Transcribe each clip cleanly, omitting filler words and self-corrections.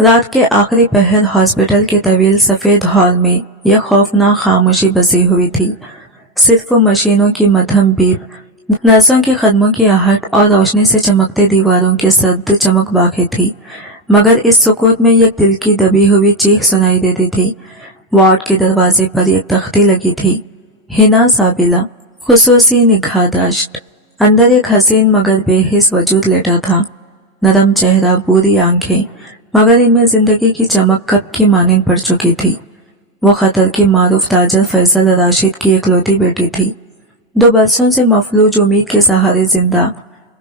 رات کے آخری پہر ہاسپٹل کے طویل سفید ہال میں یہ خوفناک خاموشی بسی ہوئی تھی۔ صرف مشینوں کی مدھم بیپ، نرسوں کے قدموں کی آہٹ اور روشنی سے چمکتے دیواروں کی سرد چمک باقی تھی، مگر اس سکوت میں ایک دل کی دبی ہوئی چیخ سنائی دیتی تھی۔ وارڈ کے دروازے پر ایک تختی لگی تھی، ہنا سابلہ، خصوصی نگہداشت۔ اندر ایک حسین مگر بے حس وجود لیٹا تھا، نرم چہرہ، بوری آنکھیں، مگر ان میں زندگی کی چمک کب کی مانند پڑ چکی تھی۔ وہ قطر کی معروف تاجر فیصل راشد کی اکلوتی بیٹی تھی، 2 برسوں سے مفلوج امید کے سہارے زندہ،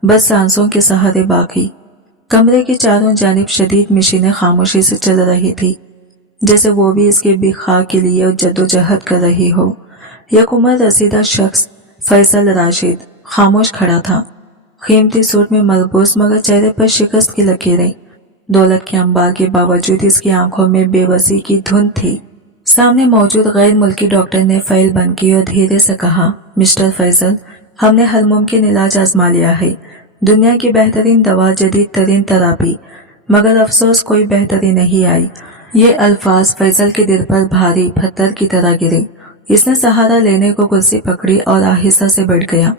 بس سانسوں کے سہارے باقی۔ کمرے کی چاروں جانب شدید مشینیں خاموشی سے چل رہی تھی، جیسے وہ بھی اس کے بقا کے لیے جدوجہد کر رہی ہو۔ یک عمر رسیدہ شخص فیصل راشد خاموش کھڑا تھا، قیمتی سوٹ میں ملبوس، مگر چہرے پر شکست کی لکیریں۔ دولت کے انبار کے باوجود اس کی آنکھوں میں بے بسی کی دھند تھی۔ سامنے موجود غیر ملکی ڈاکٹر نے فائل بند کی اور دھیرے سے کہا، مسٹر فیصل، ہم نے ہر ممکن علاج آزما لیا ہے، دنیا کی بہترین دوا، جدید ترین تراپی، مگر افسوس کوئی بہتری نہیں آئی۔ یہ الفاظ فیصل کے دل پر بھاری پتھر کی طرح گرے۔ اس نے سہارا لینے کو کرسی پکڑی اور آہستہ سے بیٹھ گیا۔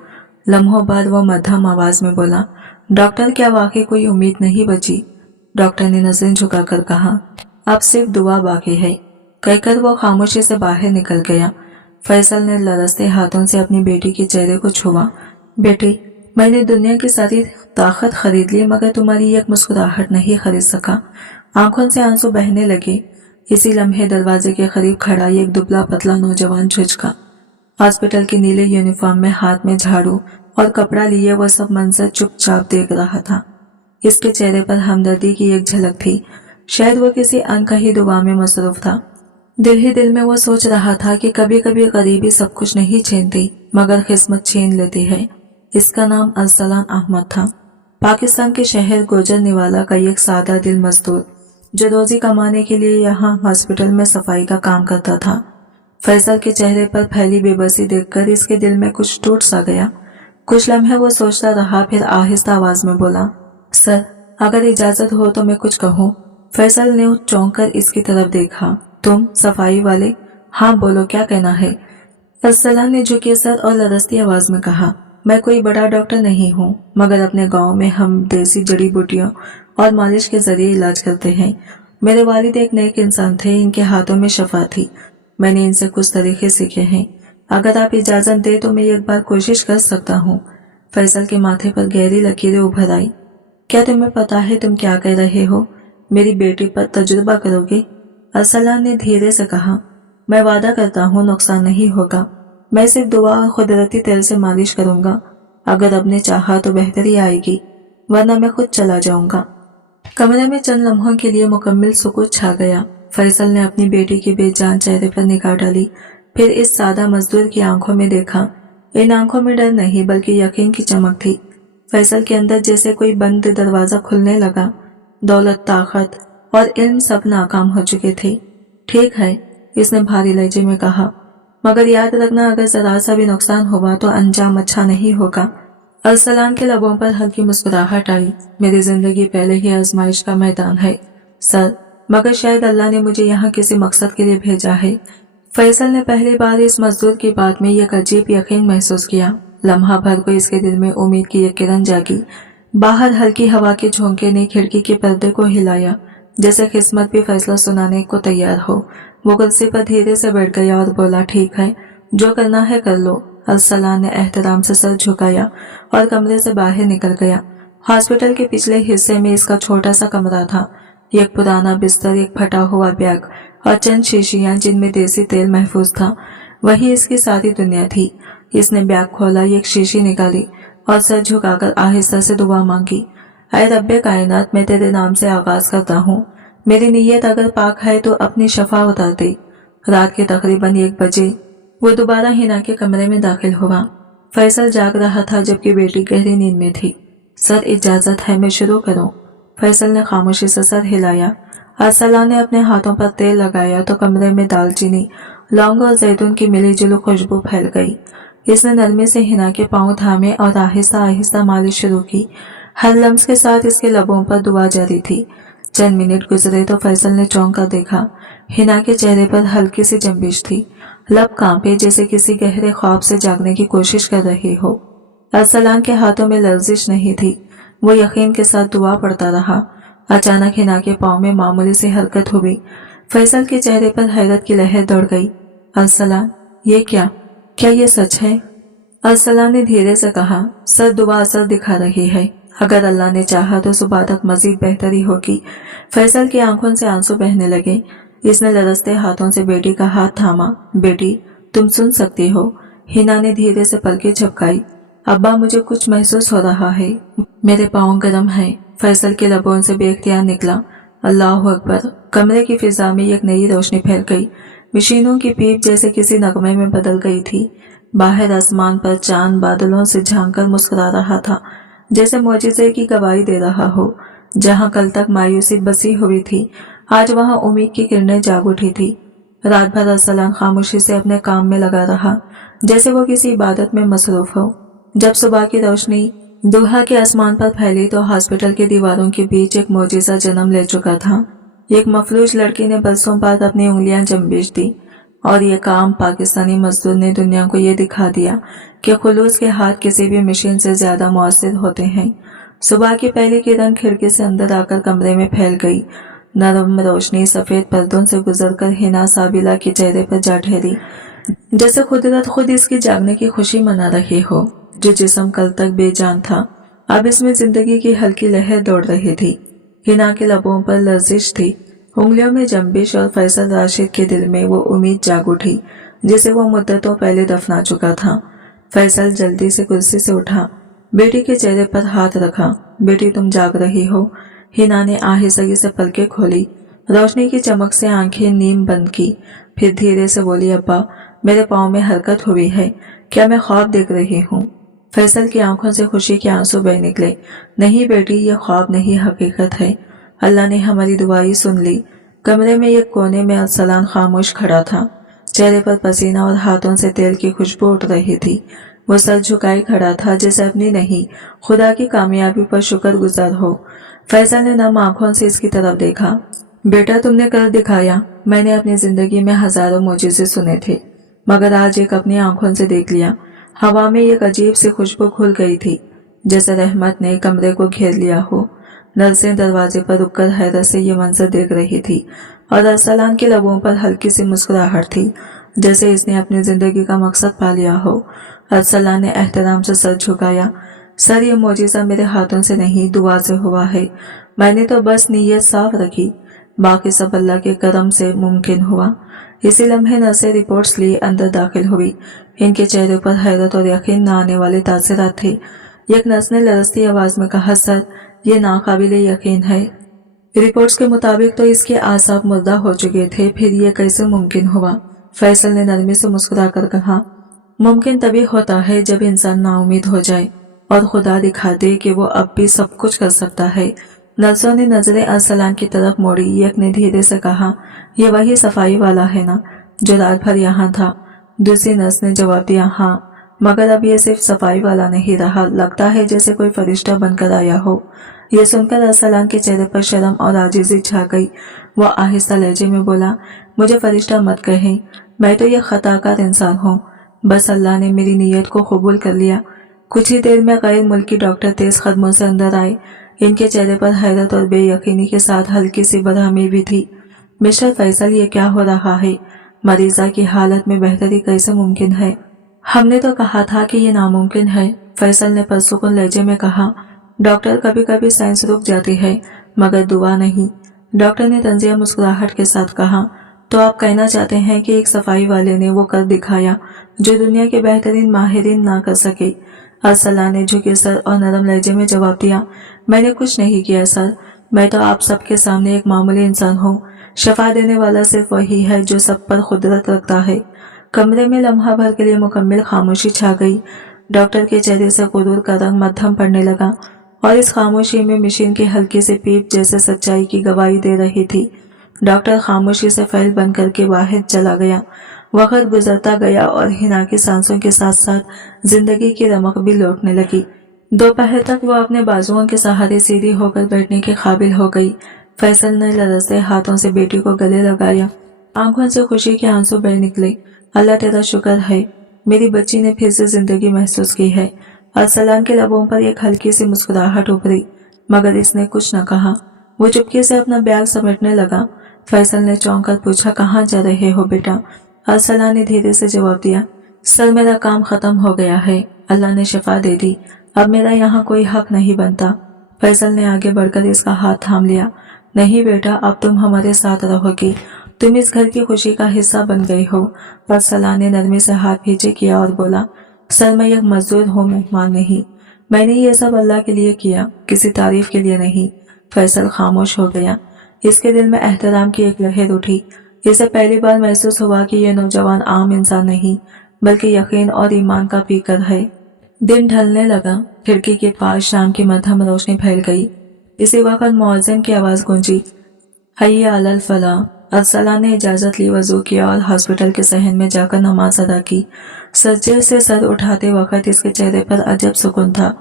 لمحوں بعد وہ مدھم آواز میں بولا، ڈاکٹر، کیا واقعی کوئی امید نہیں بچی؟ ڈاکٹر نے نظریں جھکا کر کہا، اب صرف دعا باقی ہے، کہہ کر وہ خاموشی سے باہر نکل گیا۔ فیصل نے لرزتے ہاتھوں سے اپنی بیٹی کے چہرے کو چھوا۔ بیٹی، میں نے دنیا کی ساری طاقت خرید لی، مگر تمہاری ایک مسکراہٹ نہیں خرید سکا۔ آنکھوں سے آنسو بہنے لگے۔ اسی لمحے دروازے کے قریب کھڑا ایک دبلا پتلا نوجوان جھجکا۔ ہاسپٹل کی نیلے یونیفارم میں، ہاتھ میں جھاڑو اور کپڑا لیے، وہ سب منظر چپ چاپ دیکھ رہا تھا۔ اس کے چہرے پر ہمدردی کی ایک جھلک تھی، شاید وہ کسی انکہی دعا میں مصروف تھا۔ دل ہی دل میں وہ سوچ رہا تھا کہ کبھی کبھی غریبی سب کچھ نہیں چھینتی، مگر قسمت چھین لیتی ہے۔ اس کا نام ارسلان احمد تھا، پاکستان کے شہر گوجر نوالا کا ایک سادہ دل مزدور، جو روزی کمانے کے لیے یہاں ہاسپٹل میں صفائی کا کام کرتا تھا۔ فیصل کے چہرے پر پھیلی بے بسی دیکھ کر اس کے دل میں کچھ ٹوٹ سا گیا۔ کچھ لمحے وہ سوچتا رہا، پھر آہستہ آواز میں بولا، سر، اگر اجازت ہو تو میں کچھ کہوں؟ فیصل نے چونک کر اس کی طرف دیکھا۔ تم صفائی والے؟ ہاں، بولو، کیا کہنا ہے؟ ارسلان نے جھکے سر اور لرزتی آواز میں کہا، میں کوئی بڑا ڈاکٹر نہیں ہوں، مگر اپنے گاؤں میں ہم دیسی جڑی بوٹیوں اور مالش کے ذریعے علاج کرتے ہیں۔ میرے والد ایک نیک انسان تھے، ان کے ہاتھوں میں شفا تھی، میں نے ان سے کچھ طریقے سیکھے ہیں۔ اگر آپ اجازت دیں تو میں ایک بار کوشش کر سکتا ہوں۔ فیصل کے ماتھے پر گہری لکیریں ابھر آئی۔ کیا تمہیں پتا ہے تم کیا کہہ رہے ہو؟ میری بیٹی پر تجربہ کرو گے؟ ارسلان نے دھیرے سے کہا، میں وعدہ کرتا ہوں نقصان نہیں ہوگا، میں صرف دعا اور قدرتی تیل سے مالش کروں گا۔ اگر اب نے چاہا تو بہتری آئے گی، ورنہ میں خود چلا جاؤں گا۔ کمرے میں چند لمحوں کے لیے مکمل سکوت چھا گیا۔ فیصل نے اپنی بیٹی کے بے جان چہرے پر نگاہ ڈالی، پھر اس سادہ مزدور کی آنکھوں میں دیکھا۔ ان آنکھوں میں ڈر نہیں بلکہ یقین کی چمک تھی۔ فیصل کے اندر جیسے کوئی بند دروازہ کھلنے لگا۔ دولت، طاقت اور علم سب ناکام ہو چکے تھے۔ ٹھیک ہے، اس نے بھاری لہجے میں کہا، مگر یاد رکھنا اگر ذرا سا بھی نقصان ہوا تو انجام اچھا نہیں ہوگا۔ ارسلان کے لبوں پر ہلکی مسکراہٹ آئی، میری زندگی پہلے ہی آزمائش کا میدان ہے سر، مگر شاید اللہ نے مجھے یہاں کسی مقصد کے لیے بھیجا ہے۔ فیصل نے پہلی بار اس مزدور کی بات میں ایک عجیب یقین محسوس کیا۔ لمحہ بھر کو اس کے دل میں امید کی ایک کرن جاگی۔ باہر ہلکی ہوا کے جھونکے نے کھڑکی کے پردے کو ہلایا، جیسے قسمت بھی فیصلہ سنانے کو تیار ہو۔ وہ کرسی پر دھیرے سے بیٹھ گیا اور بولا، ٹھیک ہے، جو کرنا ہے کر لو۔ ارسلان نے احترام سے سر جھکایا اور کمرے سے باہر نکل گیا۔ ہاسپٹل کے پچھلے حصے میں اس کا چھوٹا سا کمرہ تھا، ایک پرانا بستر، ایک پھٹا ہوا بیگ اور چند شیشیاں جن میں دیسی تیل محفوظ تھا۔ وہی اس کی ساری دنیا تھی۔ اس نے بیگ کھولا، ایک شیشی نکالی اور سر جھکا کر آہستہ سے دعا مانگی، اے رب کائنات، میں تیرے نام سے آغاز کرتا ہوں، میری نیت اگر پاک ہے تو اپنی شفا اتار دے۔ رات کے تقریباً 1 بجے وہ دوبارہ ہنا کے کمرے میں داخل ہوا۔ فیصل جاگ رہا تھا جبکہ بیٹی گہری نیند میں تھی۔ سر، اجازت ہے میں شروع کروں؟ فیصل نے خاموشی سے سر ہلایا۔ ارسلان نے اپنے ہاتھوں پر تیل لگایا تو کمرے میں دال چینی، لونگ اور زیتون کی ملی جلی خوشبو پھیل گئی۔ اس نے نرمی سے ہنا کے پاؤں تھامے اور آہستہ آہستہ مالش شروع کی۔ ہر لمس کے ساتھ اس کے لبوں پر دعا جاری تھی۔ चंद मिनट गुजरे तो फैसल ने चौंक कर देखा। हिना के चेहरे पर हल्की सी जंबिश थी, लब कांपे जैसे किसी गहरे ख्वाब से जागने की कोशिश कर रही हो। अरसलान के हाथों में लर्जिश नहीं थी, वो यकीन के साथ दुआ पढ़ता रहा। अचानक हिना के पाँव में मामूली सी हरकत हुई। फैसल के चेहरे पर हैरत की लहर दौड़ गई। अरसलान, ये क्या ये सच है? अरसलान ने धीरे से कहा, सर दुआ असर दिखा रही है। अगर अल्लाह ने चाहा तो सुबह तक मजीद बेहतरी होगी। फैसल की आंखों से आंसू बहने लगे। इसने लरसते हाथों से बेटी का हाथ थामा। बेटी, तुम सुन सकती हो? हिना ने धीरे से पलकें झपकाई। अब्बा, मुझे कुछ महसूस हो रहा है, मेरे पाँव गर्म हैं। फैसल के लबों से बेख्तियार निकला, अल्लाह अकबर। कमरे की फिजा में एक नई रोशनी फैल गई। मशीनों की पीप जैसे किसी नगमे में बदल गई थी। बाहर आसमान पर चांद बादलों से झांककर मुस्कुरा रहा था, जैसे मौजिज़े की गवाही दे रहा हो। जहां कल तक मायूसी बसी हुई थी, आज वहां उम्मीद की किरणें जाग उठी थी। रात भर अरसलान खामोशी से अपने काम में लगा रहा, जैसे वो किसी इबादत में मसरूफ हो। जब सुबह की रोशनी दुहा के आसमान पर फैली तो हॉस्पिटल की दीवारों के बीच एक मौजिज़ा जन्म ले चुका था। एक मफलूज लड़की ने बरसों बाद अपनी उंगलियां जंबिश दी, और ये काम पाकिस्तानी मजदूर ने दुनिया को ये दिखा दिया कि खुलूस के हाथ किसी भी मशीन से ज्यादा मौसर होते हैं। सुबह की पहली किरण खिड़की से अंदर आकर कमरे में फैल गई। नरम रोशनी सफेद पर्दों से गुजरकर हिना साबिला के चेहरे पर जा ठहरी, जैसे कुदरत खुद इसकी जागने की खुशी मना रही हो। जो जिस्म कल तक बेजान था, अब इसमें जिंदगी की हल्की लहर दौड़ रही थी। हिना के लबों पर लर्जिश थी, उंगलियों में जंबिश, और फैसल राशिद के दिल में वो उम्मीद जाग उठी जिसे वो मुद्दतों पहले दफना चुका था। फैसल जल्दी से कुर्सी से उठा, बेटी के चेहरे पर हाथ रखा। बेटी, तुम जाग रही हो? हिना ने आहिस्तगी से पलकें खोली, रोशनी की चमक से आंखें नीम बंद की, फिर धीरे से बोली, अब्बा, मेरे पाँव में हरकत हुई है, क्या मैं ख्वाब देख रही हूँ? फैसल की आंखों से खुशी के आंसू बह निकले। नहीं बेटी, ये ख्वाब नहीं, हकीकत है। अल्लाह ने हमारी दुआई सुन ली। कमरे में एक कोने में अरसलान खामोश खड़ा था, चेहरे पर पसीना और हाथों से तेल की खुशबू उठ रही थी। वो सर झुकाए खड़ा था, जैसे अपनी नहीं खुदा की कामयाबी पर शुक्रगुजार हो। फैसल ने नम आंखों से इसकी तरफ देखा। बेटा, तुमने कर दिखाया। मैंने अपनी जिंदगी में हजारों मौजिज़े सुने थे, मगर आज एक अपनी आंखों से देख लिया। हवा में एक अजीब सी खुशबू खुल गई थी, जैसे रहमत ने कमरे को घेर लिया हो। नर्सें दरवाजे पर रुककर हैरत से ये मंजर देख रही थी, और अरसलान के लबों पर हल्की सी मुस्कुराहट थी, जैसे इसने अपनी जिंदगी का मकसद पा लिया हो। अरसलान ने एहतराम से सर झुकाया। सर, ये मौजिज़ा मेरे हाथों से नहीं, दुआ से हुआ है। मैंने तो बस नीयत साफ रखी, बाकी सब अल्लाह के करम से मुमकिन हुआ। इसी लम्हे नर्सें रिपोर्ट्स लिए अंदर दाखिल हुई। इनके चेहरे पर हैरत और यकीन न आने वाले तासरात थे। एक नर्स ने लरसती आवाज में कहा, सर, ये नाकाबिले यकीन है। रिपोर्ट्स के मुताबिक तो इसके आसाब मुर्दा हो चुके थे, फिर ये कैसे मुमकिन हुआ? फैसल ने नरमी से मुस्कुराकर कहा, मुमकिन तभी होता है जब इंसान नाउमीद हो जाए और खुदा दिखा दे कि वो अब भी सब कुछ कर सकता है। नर्सों ने नजरें अरसलान की तरफ मोड़ी। एक ने धीरे से कहा, ये वही सफाई वाला है ना, जो रात भर यहाँ था? दूसरी नर्स ने जवाब दिया, हाँ, मगर अब ये सिर्फ सफाई वाला नहीं रहा, लगता है जैसे कोई फरिश्ता बनकर आया हो। ये सुनकर अरसलान के चेहरे पर शर्म और आजिज़ी छा गई। वो आहिस्ता लहजे में बोला, मुझे फरिश्ता मत कहें, मैं तो ये खताकार इंसान हूँ। बस अल्लाह ने मेरी नीयत को कबूल कर लिया। कुछ ही देर में गैर मुल्की डॉक्टर तेज कदमों से अंदर आए। इनके चेहरे पर हैरत और बेयकीनी के साथ हल्की सी बदहमी भी थी। मिस्टर फैसल, ये क्या हो रहा है? मरीजा की हालत में बेहतरी कैसे मुमकिन है? हमने तो कहा था कि ये नामुमकिन है, फैसल ने पुरसुकून लहजे में कहा। डॉक्टर, कभी कभी साइंस रुक जाती है, मगर दुआ नहीं। डॉक्टर ने तंजिया मुस्कुराहट के साथ कहा, तो आप कहना चाहते हैं कि एक सफाई वाले ने वो कर दिखाया जो दुनिया के बेहतरीन माहिरीन ना कर सके? अरसलान ने झुके सर और नरम लहजे में जवाब दिया, मैंने कुछ नहीं किया सर, मैं तो आप सबके सामने एक मामूली इंसान हूँ। शफा देने वाला सिर्फ वही है जो सब पर कुदरत रखता है। कमरे में लम्हा भर के लिए मुकम्मल खामोशी छा गई। डॉक्टर के चेहरे से गुरूर का रंग मध्यम पड़ने लगा, और इस खामोशी में मशीन की हल्की सी पीप जैसे सच्चाई की गवाही दे रही थी। डॉक्टर खामोशी से फाइल बंद करके बाहर चला गया। वक्त गुजरता गया और हिना की सांसों के साथ साथ जिंदगी की रमक भी लौटने लगी। दोपहर तक वो अपने बाजुओं के सहारे सीधी होकर बैठने के काबिल हो गई। फैसल ने लरजते हाथों से बेटी को गले लगाया। आंखों से खुशी के आंसू बह निकले। अल्लाह तेरा शुक्र है, मेरी बच्ची ने फिर से जिंदगी महसूस की है। अरसलान के लबों पर एक हल्की सी मुस्कुराहट उभरी, मगर इसने कुछ न कहा। वो चुपके से अपना बैग समेटने लगा। फैसल ने चौंक कर पूछा, कहाँ जा रहे हो बेटा? अरसलान ने धीरे से जवाब दिया, सर मेरा काम खत्म हो गया है, अल्लाह ने शिफा दे दी, अब मेरा यहाँ कोई हक नहीं बनता। फैसल ने आगे बढ़कर इसका हाथ थाम लिया। नहीं बेटा, अब तुम हमारे साथ रहोगी, तुम इस घर की खुशी का हिस्सा बन गई हो। अरसलान ने नरमी से हाथ पीछे किया और बोला, सर मैं एक मजदूर हूँ, मेहमान नहीं। मैंने ये सब अल्लाह के लिए किया, किसी तारीफ के लिए नहीं। फैसल खामोश हो गया। इसके दिल में एहतराम की एक लहर उठी। इसे पहली बार महसूस हुआ कि यह नौजवान आम इंसान नहीं, बल्कि यकीन और ईमान का पीकर है। दिन ढलने लगा। खिड़की के पास शाम की मध्यम रोशनी फैल गई। इसी वक्त मुअज्जिन की आवाज गूंजी, हय्या अलल फलाह। अरसलान ने इजाजत ली, वजू किया और हॉस्पिटल के सहन में जाकर नमाज अदा की। सज्जे से सर उठाते वक्त इसके चेहरे पर अजब सुकून था।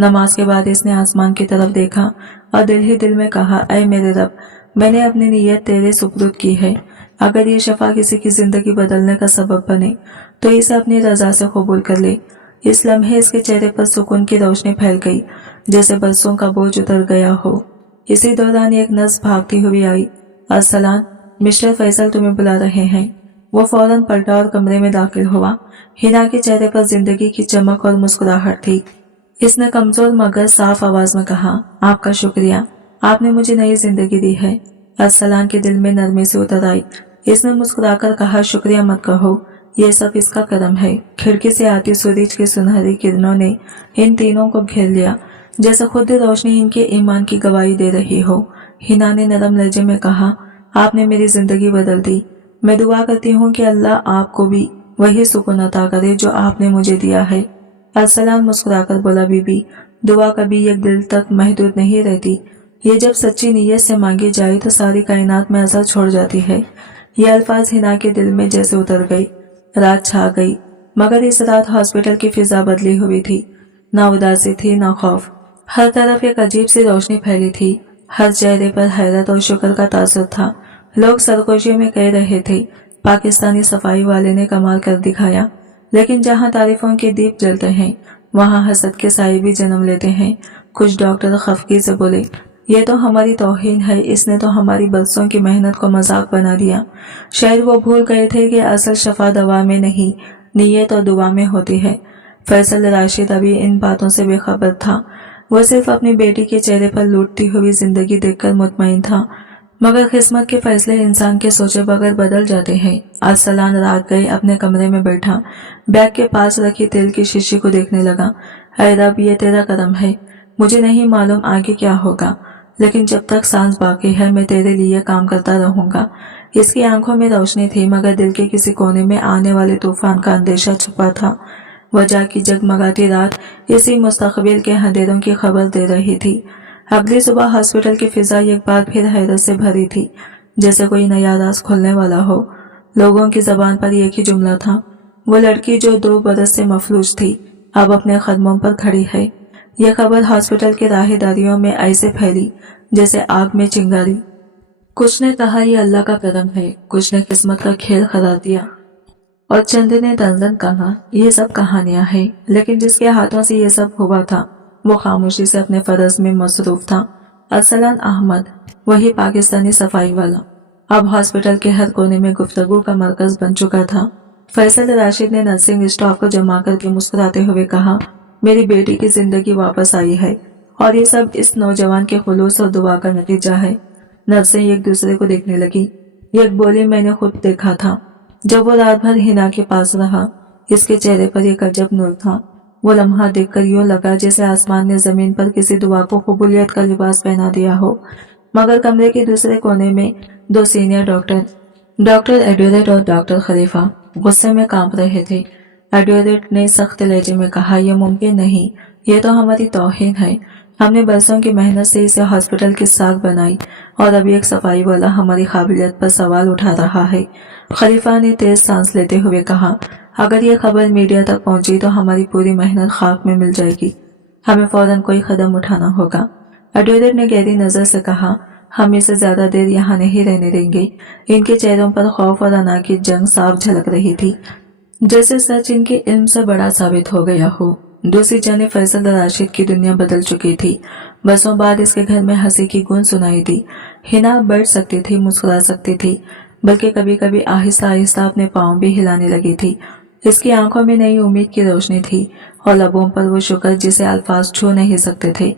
नमाज के बाद इसने आसमान की तरफ देखा और दिल ही दिल में कहा, ऐ मेरे रब, मैंने अपनी नीयत तेरे सुपुर्द की है। अगर ये शफा किसी की जिंदगी बदलने का सबब बने तो इसे अपनी रजा से कबूल कर ले। इस लम्हे इसके चेहरे पर सुकून की रोशनी फैल गई, जैसे बरसों का बोझ उतर गया हो। इसी दौरान एक नर्स भागती हुई आई। अरसलान, मिस्टर फैसल तुम्हें बुला रहे हैं। वो फौरन पलटा और कमरे में दाखिल हुआ। हिना के चेहरे पर जिंदगी की चमक और मुस्कुराहट थी। इसने कमजोर मगर साफ आवाज में कहा, आपका शुक्रिया, आपने मुझे नई जिंदगी दी है। अरसलान के दिल में नरमी से उतर आई। इसने मुस्कुराकर कहा, शुक्रिया मत कहो, ये सब इसका करम है। खिड़की से आती सूरज की सुनहरी किरणों ने इन तीनों को घेर लिया, जैसे खुद रोशनी इनके ईमान की गवाही दे रही हो। हिना ने नरम लहजे में कहा, आपने मेरी जिंदगी बदल दी। मैं दुआ करती हूँ कि अल्लाह आपको भी वही सुकून अता करे जो आपने मुझे दिया है। अरसलान मुस्कुराकर बोला, बीबी, दुआ कभी एक दिल तक महदूद नहीं रहती। ये जब सच्ची नीयत से मांगी जाए तो सारी कायनात में असर छोड़ जाती है। ये अल्फाज हिना के दिल में जैसे उतर गई। रात छा गई, मगर इस रात हॉस्पिटल की फिजा बदली हुई थी। ना उदासी थी, ना खौफ। हर तरफ एक अजीब सी रोशनी फैली थी। हर चेहरे पर हैरत और शुक्र का तासुर था। लोग सरगोशियों में कह रहे थे, पाकिस्तानी सफाई वाले ने कमाल कर दिखाया। लेकिन जहां तारीफों के दीप जलते हैं, वहां हसद के साए भी जन्म लेते हैं। कुछ डॉक्टर खफगी से बोले, ये तो हमारी तौहीन है, इसने तो हमारी बरसों की मेहनत को मजाक बना दिया। शायद वो भूल गए थे कि असल शफा दवा में नहीं, नीयत और दुआ में होती है। फैसल राशिद अभी इन बातों से बेखबर था। वो सिर्फ अपनी बेटी के चेहरे पर लूटती हुई जिंदगी देखकर मुतमईन था। मगर किस्मत के फैसले इंसान के सोचे बगैर बदल जाते हैं। अरसलान रात गए अपने कमरे में बैठा, बैग के पास रखी तेल की शीशी को देखने लगा। ऐ रब, ये तेरा करम है, मुझे नहीं मालूम आगे क्या होगा, लेकिन जब तक सांस बाकी है मैं तेरे लिए काम करता रहूंगा। इसकी आंखों में रोशनी थी, मगर दिल के किसी कोने में आने वाले तूफान का अंदेशा छुपा था। वजह की जगमगाती रात इसी मुस्तकबिल के अंधेरों की खबर दे रही थी। अगली सुबह हॉस्पिटल की फिजा एक बार फिर हैरत से भरी थी, जैसे कोई नया राज खुलने वाला हो। लोगों की जबान पर एक ही जुमला था, वो लड़की जो 2 बरस से मफलूज थी अब अपने कदमों पर खड़ी है। यह खबर हॉस्पिटल के राहदारियों में ऐसे फैली जैसे आग में चिंगारी। कुछ ने कहा यह अल्लाह का करम है, कुछ ने किस्मत का खेल करार दिया, और चंद ने दंदन कहा ये सब कहानियां हैं। लेकिन जिसके हाथों से ये सब हुआ था वो खामोशी से अपने फर्ज में मसरूफ था। अरसलान अहमद, वही पाकिस्तानी सफाई वाला, अब हॉस्पिटल के हर कोने में गुफ्तगू का मरकज बन चुका था। फैसल राशिद ने नर्सिंग स्टाफ को जमा करके मुस्कुराते हुए कहा, मेरी बेटी की जिंदगी वापस आई है और ये सब इस नौजवान के खुलूस और दुआ का नतीजा है। नर्सें एक दूसरे को देखने लगी। एक बोली, मैंने खुद देखा था जब वो रात भर हिना के पास रहा। इसके चेहरे पर एक अजब नूर था। वो लम्हा देखकर यूं लगा जैसे आसमान ने जमीन पर किसी दुआ को कबूलियत का लिबास पहना दिया हो। मगर कमरे के दूसरे कोने में 2 सीनियर डॉक्टर एडवेरेट और डॉक्टर खलीफा गुस्से में कांप रहे थे। एडवेरेट ने सख्त लहजे में कहा, यह मुमकिन नहीं, ये तो हमारी तौहीन है। हमने बरसों की मेहनत से इसे हॉस्पिटल की साख बनाई और अभी एक सफाई वाला हमारी काबिलियत पर सवाल उठा रहा है। खलीफा ने तेज सांस लेते हुए कहा, अगर ये खबर मीडिया तक पहुंची तो हमारी पूरी मेहनत खाक में मिल जाएगी। हमें फौरन कोई कदम उठाना होगा। एडवेरेट ने गहरी नजर से कहा, हम इसे ज्यादा देर यहाँ नहीं रहने देंगे। इनके चेहरों पर खौफ और अना की जंग साफ झलक रही थी, जैसे सच इनके इल्म से बड़ा साबित हो गया हो। दूसरी जानिब फैसल और राशिद की दुनिया बदल चुकी थी। बरसों बाद इसके घर में हंसी की गूंज सुनाई दी। हिना बैठ सकती थी, मुस्कुरा सकती थी, बल्कि कभी कभी आहिस्ता आहिस्ता अपने पाँव भी हिलाने लगी थी। इसकी आंखों में नई उम्मीद की रोशनी थी और लबों पर वो शुक्र जिसे अल्फाज छू नहीं सकते थे।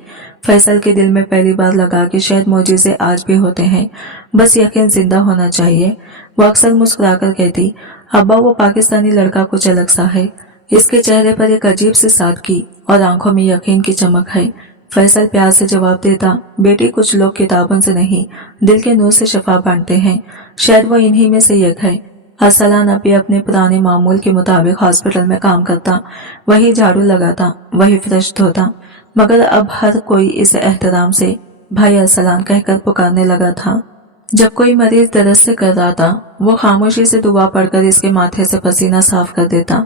फैसल के दिल में पहली बार लगा कि शायद मौजिज़े आज भी होते हैं, बस यकीन जिंदा होना चाहिए। वो अक्सर मुस्कुराकर कहती, अब्बा वो पाकिस्तानी लड़का कुछ अलग सा है, इसके चेहरे पर एक अजीब सी सादगी और आंखों में यकीन की चमक है। फैसल प्यार से जवाब देता, बेटी कुछ लोग किताबों से नहीं दिल के नूर से शफा बांटते हैं, शायद वो इन्हीं में से एक है। अरसलान अभी अपने पुराने मामूल के मुताबिक हॉस्पिटल में काम करता, वही झाड़ू लगाता, वही फ्रेश धोता, मगर अब हर कोई इसे एहतराम से भाई अरसलान कहकर पुकारने लगा था। जब कोई मरीज दर्द से कर रहा था, वो खामोशी से दुआ पढ़कर इसके माथे से पसीना साफ कर देता।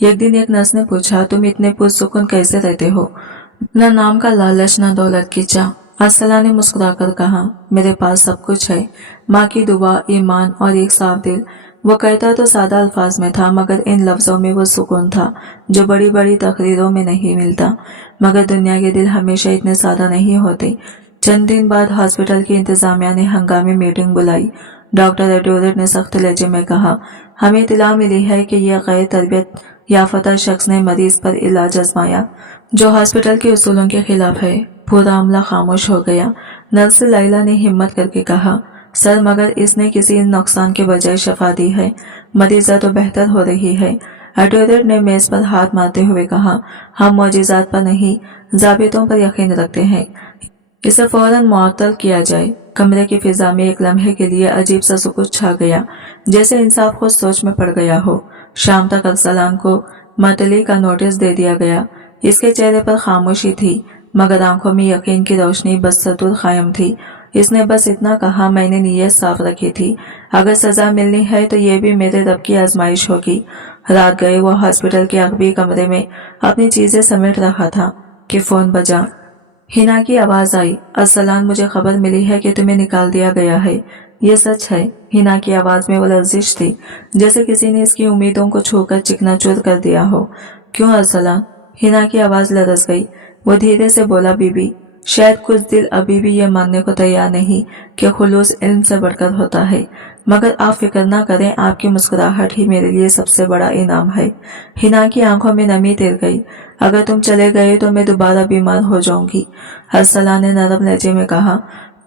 एक दिन एक नर्स ने पूछा, तुम इतने पुरसुकून कैसे रहते हो? न नाम का लालच, न दौलत की चाह। अरसलान ने मुस्कुराकर कहा, मेरे पास सब कुछ है, माँ की दुआ, ईमान और एक साफ दिल। वो कहता तो सादा अल्फाज में था, मगर इन लफ्जों में वो सुकून था जो बड़ी बड़ी तकरीरों में नहीं मिलता। मगर दुनिया के दिल हमेशा इतने सादा नहीं होते। चंद दिन बाद हॉस्पिटल की इंतजामिया ने हंगामी मीटिंग बुलाई। डॉक्टर एडवर्ड ने सख्त लहजे में कहा, हमें इत्तला मिली है कि यह गैर तरबियत याफ्ता शख्स ने मरीज पर इलाज आजमाया जो हॉस्पिटल के उसूलों के खिलाफ है। पूरा अमला खामोश हो गया। नर्स लाइला ने हिम्मत करके कहा, सर मगर इसने किसी नुकसान के बजाय शफा दी है, मरीजा तो बेहतर हो रही है। एडवर्ड ने मेज पर हाथ मारते हुए कहा, हम मौजिज़ात पर नहीं ज़ाबितों पर यकीन रखते हैं, इसे फौरन मुअत्तल किया जाए। कमरे की फिजा में एक लम्हे के लिए अजीब सा सुकूत छा गया, जैसे इंसाफ खुद सोच में पड़ गया हो। शाम तक अरसलान को मतली का नोटिस दे दिया गया। इसके चेहरे पर खामोशी थी, मगर आंखों में यकीन की रोशनी बदस्तूर कायम थी। इसने बस इतना कहा, मैंने नीयत साफ रखी थी, अगर सजा मिलनी है तो ये भी मेरे रब की आजमाइश होगी। रात गए वो हॉस्पिटल के अगबी कमरे में अपनी चीजें समेट रहा था कि फोन बजा। हिना की आवाज आई, अरसलान मुझे खबर मिली है कि तुम्हें निकाल दिया गया है, ये सच है? हिना की आवाज में वो लर्जिश थी, जैसे किसी ने इसकी उम्मीदों को छूकर चिकनाचूर कर दिया हो। क्यों अरसलान? हिना की आवाज लरस गई। वो धीरे से बोला, बीबी, शायद कुछ दिल अभी भी ये मानने को तैयार नहीं कि खुलूस इल्म से बढ़कर होता है, मगर आप फिक्र ना करें, आपकी मुस्कुराहट ही मेरे लिए सबसे बड़ा इनाम है। हिना की आंखों में नमी तिर गई। अगर तुम चले गए तो मैं दोबारा बीमार हो जाऊंगी, अरसलान ने नरम लहजे में कहा।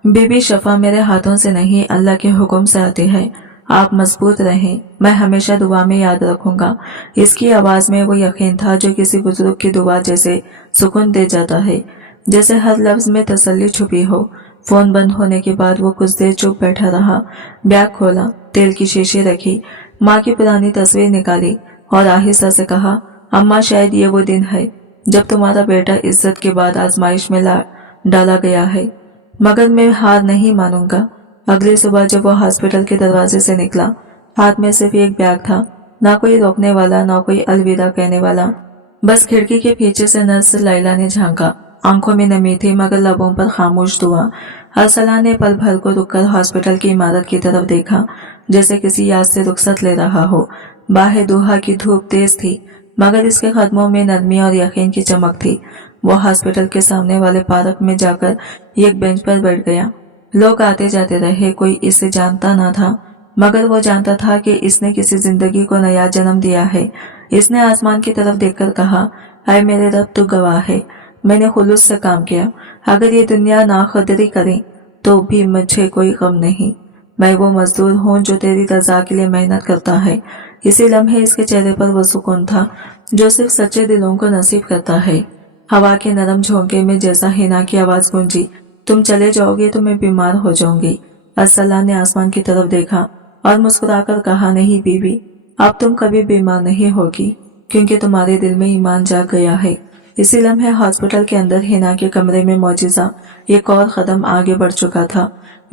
बीबी, शफा मेरे हाथों से नहीं, अल्लाह के हुक्म से आती है। आप मजबूत रहें, मैं हमेशा दुआ में याद रखूंगा। इसकी आवाज में वो यकीन था जो किसी बुजुर्ग की दुआ जैसे सुकून दे जाता है, जैसे हर लफ्ज में तसल्ली छुपी हो। फोन बंद होने के बाद वो कुछ देर चुप बैठा रहा। बैग खोला, तेल की शीशी रखी, माँ की पुरानी तस्वीर निकाली और आहिस्ता से कहा, अम्मा, शायद ये वो दिन है जब तुम्हारा बेटा इज्जत के बाद आजमाइश में डाला गया है, मगर मैं हार नहीं मानूंगा। अगली सुबह जब वो हॉस्पिटल के दरवाजे से निकला, हाथ में सिर्फ एक बैग था, ना कोई रोकने वाला, ना कोई अलविदा कहने वाला। बस खिड़की के पीछे से नर्स लाइला ने झांका। आंखों में नमी थी, मगर लबों पर खामोश दुआ। अरसलान ने पल भर को रुककर हॉस्पिटल की इमारत की तरफ देखा, जैसे किसी याद से रुखसत ले रहा हो। बाहर दोहा की धूप तेज थी, मगर इसके कदमों में नरमी और यकीन की चमक थी। वो हॉस्पिटल के सामने वाले पार्क में जाकर एक बेंच पर बैठ गया। लोग आते जाते रहे, कोई इसे जानता न था, मगर वो जानता था कि इसने किसी जिंदगी को नया जन्म दिया है। इसने आसमान की तरफ देखकर कहा, आए मेरे रब, तू गवाह है, मैंने खुलूस से काम किया। अगर ये दुनिया नाखदरी करे तो भी मुझे कोई गम नहीं। मैं वो मजदूर हूँ जो तेरी रजा के लिए मेहनत करता है। इसी लम्हे इसके चेहरे पर वो सुकून था जो सिर्फ सच्चे दिलों को नसीब करता है। हवा के नरम झोंके में जैसा हिना की आवाज गूंजी, तुम चले जाओगे तो मैं बीमार हो जाऊंगी। अरसलान ने आसमान की तरफ देखा और मुस्कुराकर कहा, नहीं बीबी, अब तुम कभी बीमार नहीं होगी, क्योंकि तुम्हारे दिल में ईमान जाग गया है। इसी लम्हे हॉस्पिटल के अंदर हिना के कमरे में मौजिज़ा एक और कदम आगे बढ़ चुका था।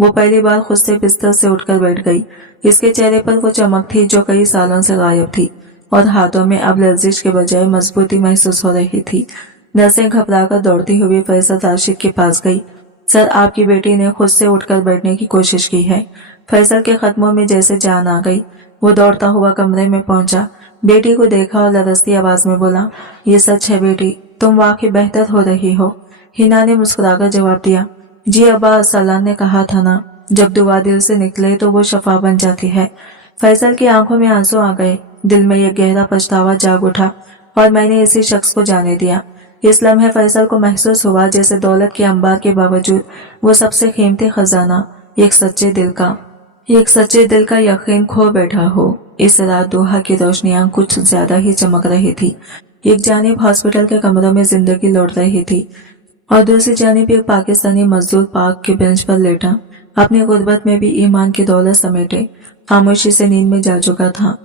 वो पहली बार खुद से बिस्तर से उठकर बैठ गई। इसके चेहरे पर वो चमक थी जो कई सालों से गायब थी, और हाथों में अब लर्जिश के बजाय मजबूती महसूस हो रही थी। नर्सें घबराकर दौड़ती हुई फैसल राशिद के पास गई सर, आपकी बेटी ने खुद से उठकर बैठने की कोशिश की है। फैसल के कदमों में जैसे जान आ गई। वो दौड़ता हुआ कमरे में पहुंचा, बेटी को देखा और लरसती आवाज में बोला, ये सच है बेटी, तुम वाकई बेहतर हो रही हो। हिना ने मुस्कुराकर जवाब दिया, जी अब्बा, सलान ने कहा था ना, जब दुआ दिल से निकले तो वो शफा बन जाती है। फैसल की आंखों में आंसू आ गए। दिल में यह गहरा पछतावा जाग उठा और मैंने इसी शख्स को जाने दिया। इस लम्हे फैसल को महसूस हुआ जैसे दौलत के अंबार के बावजूद वो सबसे कीमती खजाना एक सच्चे दिल का यकीन खो बैठा हो। इस रात दोहा की रोशनियां कुछ ज्यादा ही चमक रही थी। एक जानिब हॉस्पिटल के कमरों में जिंदगी लौट रही थी और दूसरी जानिब एक पाकिस्तानी मजदूर पार्क के बेंच पर लेटा अपनी गुर्बत में भी ईमान की दौलत समेटे खामोशी से नींद में जा चुका था।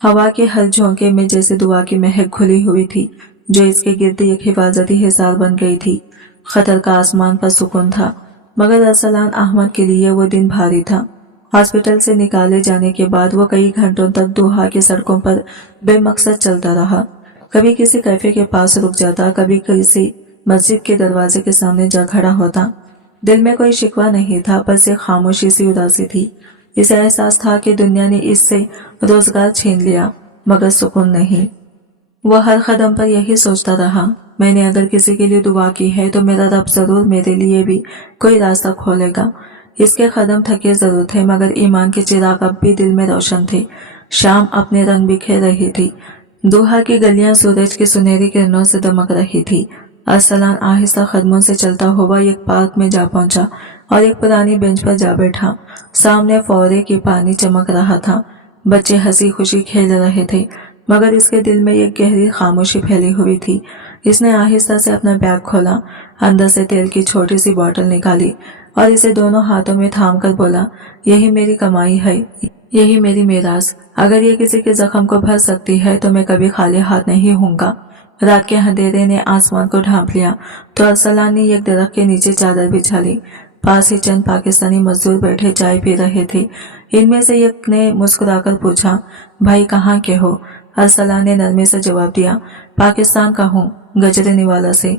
हवा के हर झोंके में जैसे दुआ की महक घुली हुई थी जो इसके गिर्द एक हिफाजती हिसार बन गई थी। खतर का आसमान पर सुकून था, मगर अरसलान अहमद के लिए वो दिन भारी था। हॉस्पिटल से निकाले जाने के बाद वो कई घंटों तक दोहा की सड़कों पर बेमकसद चलता रहा। कभी किसी कैफे के पास रुक जाता, कभी किसी मस्जिद के दरवाजे के सामने जा खड़ा होता। दिल में कोई शिकवा नहीं था, बस एक खामोशी सी उदासी थी। इसे एहसास था कि दुनिया ने इससे रोजगार छीन लिया, मगर सुकून नहीं। वह हर कदम पर यही सोचता रहा, मैंने अगर किसी के लिए दुआ की है तो मेरा रब जरूर मेरे लिए भी कोई रास्ता खोलेगा। इसके कदम थके जरूर थे, मगर ईमान के चिराग अब भी दिल में रोशन थे। शाम अपने रंग बिखेर रही थी। दोहा की गलियां सूरज की सुनहरी किरणों से दमक रही थी। अरसलान आहिस्ता कदमों से चलता हुआ एक पार्क में जा पहुंचा और एक पुरानी बेंच पर जा बैठा। सामने फौरे की पानी चमक रहा था, बच्चे हंसी खुशी खेल रहे थे, मगर इसके दिल में एक गहरी खामोशी फैली हुई थी। इसने आहिस्ता से अपना बैग खोला, अंदर से तेल की छोटी सी बोतल निकाली और इसे दोनों हाथों में थाम कर बोला, यही मेरी कमाई है, यही मेरी मीरास। अगर ये किसी के जख्म को भर सकती है तो मैं कभी खाली हाथ नहीं होऊंगा। रात के अंधेरे ने आसमान को ढांप लिया तो अरसलान ने एक दरख्त के नीचे चादर बिछा ली। पास ही चंद पाकिस्तानी मजदूर बैठे चाय पी रहे थे। इनमें से एक ने मुस्कुराकर पूछा, भाई कहाँ के हो? अरसलान ने नरमी से जवाब दिया, पाकिस्तान का हूँ, गजरे निवाला से।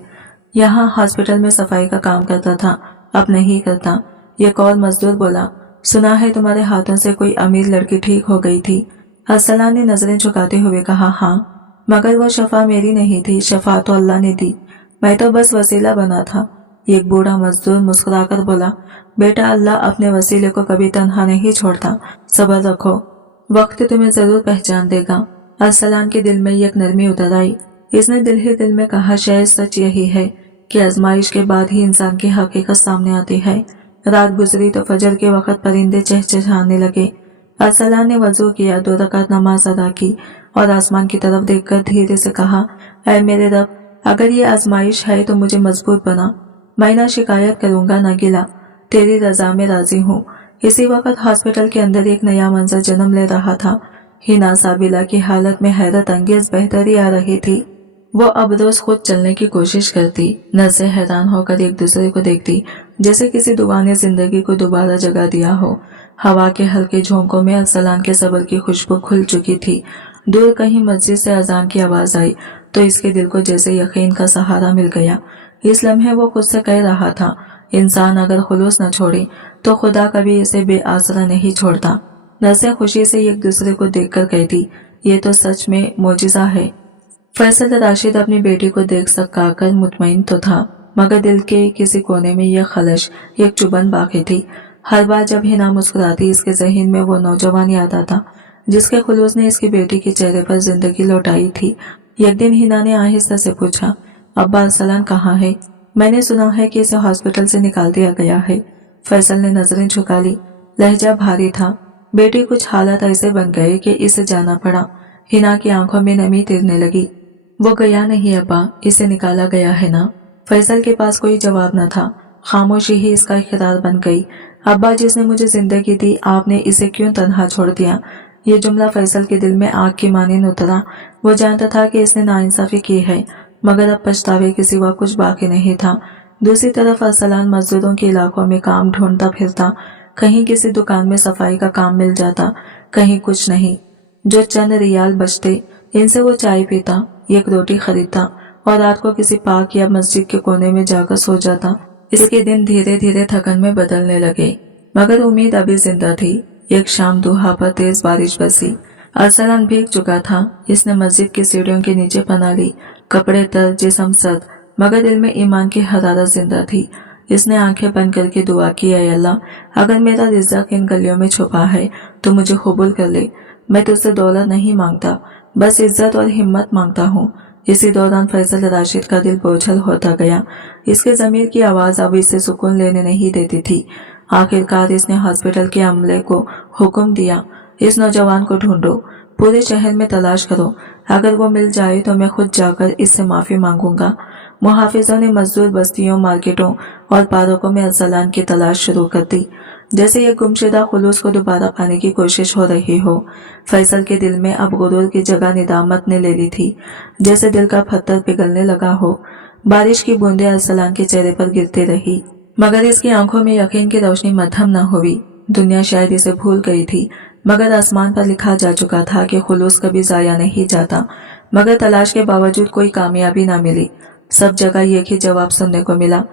यहाँ हॉस्पिटल में सफाई का काम करता था, अब नहीं करता। एक और मजदूर बोला, सुना है तुम्हारे हाथों से कोई अमीर लड़की ठीक हो गई थी। अरसलान ने नजरें झुकाते हुए कहा, हाँ, मगर वो शफा मेरी नहीं थी, शफा तो अल्लाह ने दी, मैं तो बस वसीला बना था। एक बूढ़ा मजदूर मुस्कुराकर बोला, बेटा, अल्लाह अपने वसीले को कभी तन्हा नहीं छोड़ता, सब्र रखो, वक्त तुम्हें जरूर पहचान देगा। अरसलान के दिल में एक नरमी उतर आई। इसने दिल ही दिल में कहा, शायद सच यही है कि आजमाइश के बाद ही इंसान की हकीकत सामने आती है। रात गुजरी तो फजर के वक्त परिंदे चहचहाने लगे। अरसलान ने वजू किया, 2 रकात नमाज अदा की और आसमान की तरफ देखकर धीरे से कहा, ऐ मेरे रब, अगर ये आजमाइश है तो मुझे मजबूत बना, मैं ना शिकायत करूंगा ना गिला, तेरी रजा में राजी हूँ। इसी वक्त हॉस्पिटल के अंदर एक नया मंजर जन्म ले रहा था। हिना साबिला की हालत में हैरत अंगेज बेहतरी आ रही थी। वो अब रोज खुद चलने की कोशिश करती, नजरें हैरान होकर एक दूसरे को देखती, जैसे किसी दुआ ने जिंदगी को दोबारा जगा दिया हो। हवा के हल्के झोंकों में अरसलान के सब्र की खुशबू खुल चुकी थी। दूर कहीं मस्जिद से अजान की आवाज आई तो इसके दिल को जैसे यकीन का सहारा मिल गया। इस लम्हे वो खुद से कह रहा था, इंसान अगर खुलूस न छोड़े तो खुदा कभी इसे बेआसरा नहीं छोड़ता। नर्सें खुशी से एक दूसरे को देखकर कहती, ये तो सच में मोजिजा है। फैसल राशिद अपनी बेटी को देख सकाकर मुतमईन तो था, मगर दिल के किसी कोने में यह खलश, एक चुभन बाकी थी। हर बार जब हिना मुस्कुराती, इसके जहन में वो नौजवान याद आता जिसके खुलूस ने इसकी बेटी के चेहरे पर जिंदगी लौटाई थी। एक दिन हिना ने आहिस्ता से पूछा, अब्बा अरसलान कहाँ है? मैंने सुना है कि इसे हॉस्पिटल से निकाल दिया गया है। फैसल ने नजरें झुका ली, लहजा भारी था। बेटी, कुछ हालात ऐसे बन गए कि इसे जाना पड़ा। हिना की आंखों में नमी तिरने लगी। वो गया नहीं अब्बा, इसे निकाला गया है ना। फैसल के पास कोई जवाब न था, खामोशी ही इसका इकरार बन गई। अब्बा, जिसने मुझे जिंदगी दी, आपने इसे क्यों तन्हा छोड़ दिया? ये जुमला फैसल के दिल में आग की मानीन उतरा। वो जानता था कि इसने नाइंसाफी की है, मगर अब पछतावे के सिवा कुछ बाकी नहीं था। दूसरी तरफ अरसलान मजदूरों के इलाकों में काम ढूंढता फिरता, कहीं किसी दुकान में सफाई का काम मिल जाता, कहीं कुछ नहीं। जो चंद रियाल बचते, इनसे वो चाय पीता, एक रोटी खरीदता और रात को किसी पार्क या मस्जिद के कोने में जाकर सो जाता। इसके दिन धीरे धीरे थकन में बदलने लगे, मगर उम्मीद अभी जिंदा थी। एक शाम दुहा पर तेज बारिश बरसी। अरसलान भीग चुका था। इसने मस्जिद की सीढ़ियों के नीचे पनाह ली, कपड़े तर, जिस्म सर्द, मगर दिल में ईमान की हरारत जिंदा थी। इसने आंखें बंद करके दुआ की, ऐ अल्लाह, अगर मेरा रिज़्क़ इन गलियों में छुपा है तो मुझे कबूल कर ले। मैं तुझसे दौलत नहीं मांगता, बस इज्जत और हिम्मत मांगता हूँ। इसी दौरान फैसल राशिद का दिल बोझल होता गया। इसके ज़मीर की आवाज़ अब इसे सुकून लेने नहीं देती थी। आखिरकार इसने हॉस्पिटल के अमले को हुक्म दिया, इस नौजवान को ढूंढो, पूरे शहर में तलाश करो। अगर वो मिल जाए तो मैं खुद जाकर इससे माफ़ी मांगूंगा। मुहाफिजों ने मजदूर बस्तियों, मार्केटों और पार्कों में अरसलान की तलाश शुरू कर दी, जैसे ये गुमशुदा खुलूस को दोबारा पाने की कोशिश हो रही हो। फैसल के दिल में अब गुरूर की जगह निदामत ने ले ली थी, जैसे दिल का पत्थर पिघलने लगा हो। बारिश की बूंदें अरसलान के चेहरे पर गिरती रही, मगर इसकी आंखों में यकीन की रोशनी मद्धम न हुई। दुनिया शायद इसे भूल गई थी, मगर आसमान पर लिखा जा चुका था कि खुलूस कभी जाया नहीं जाता। मगर तलाश के बावजूद कोई कामयाबी न मिली। सब जगह एक ही जवाब सुनने को मिला,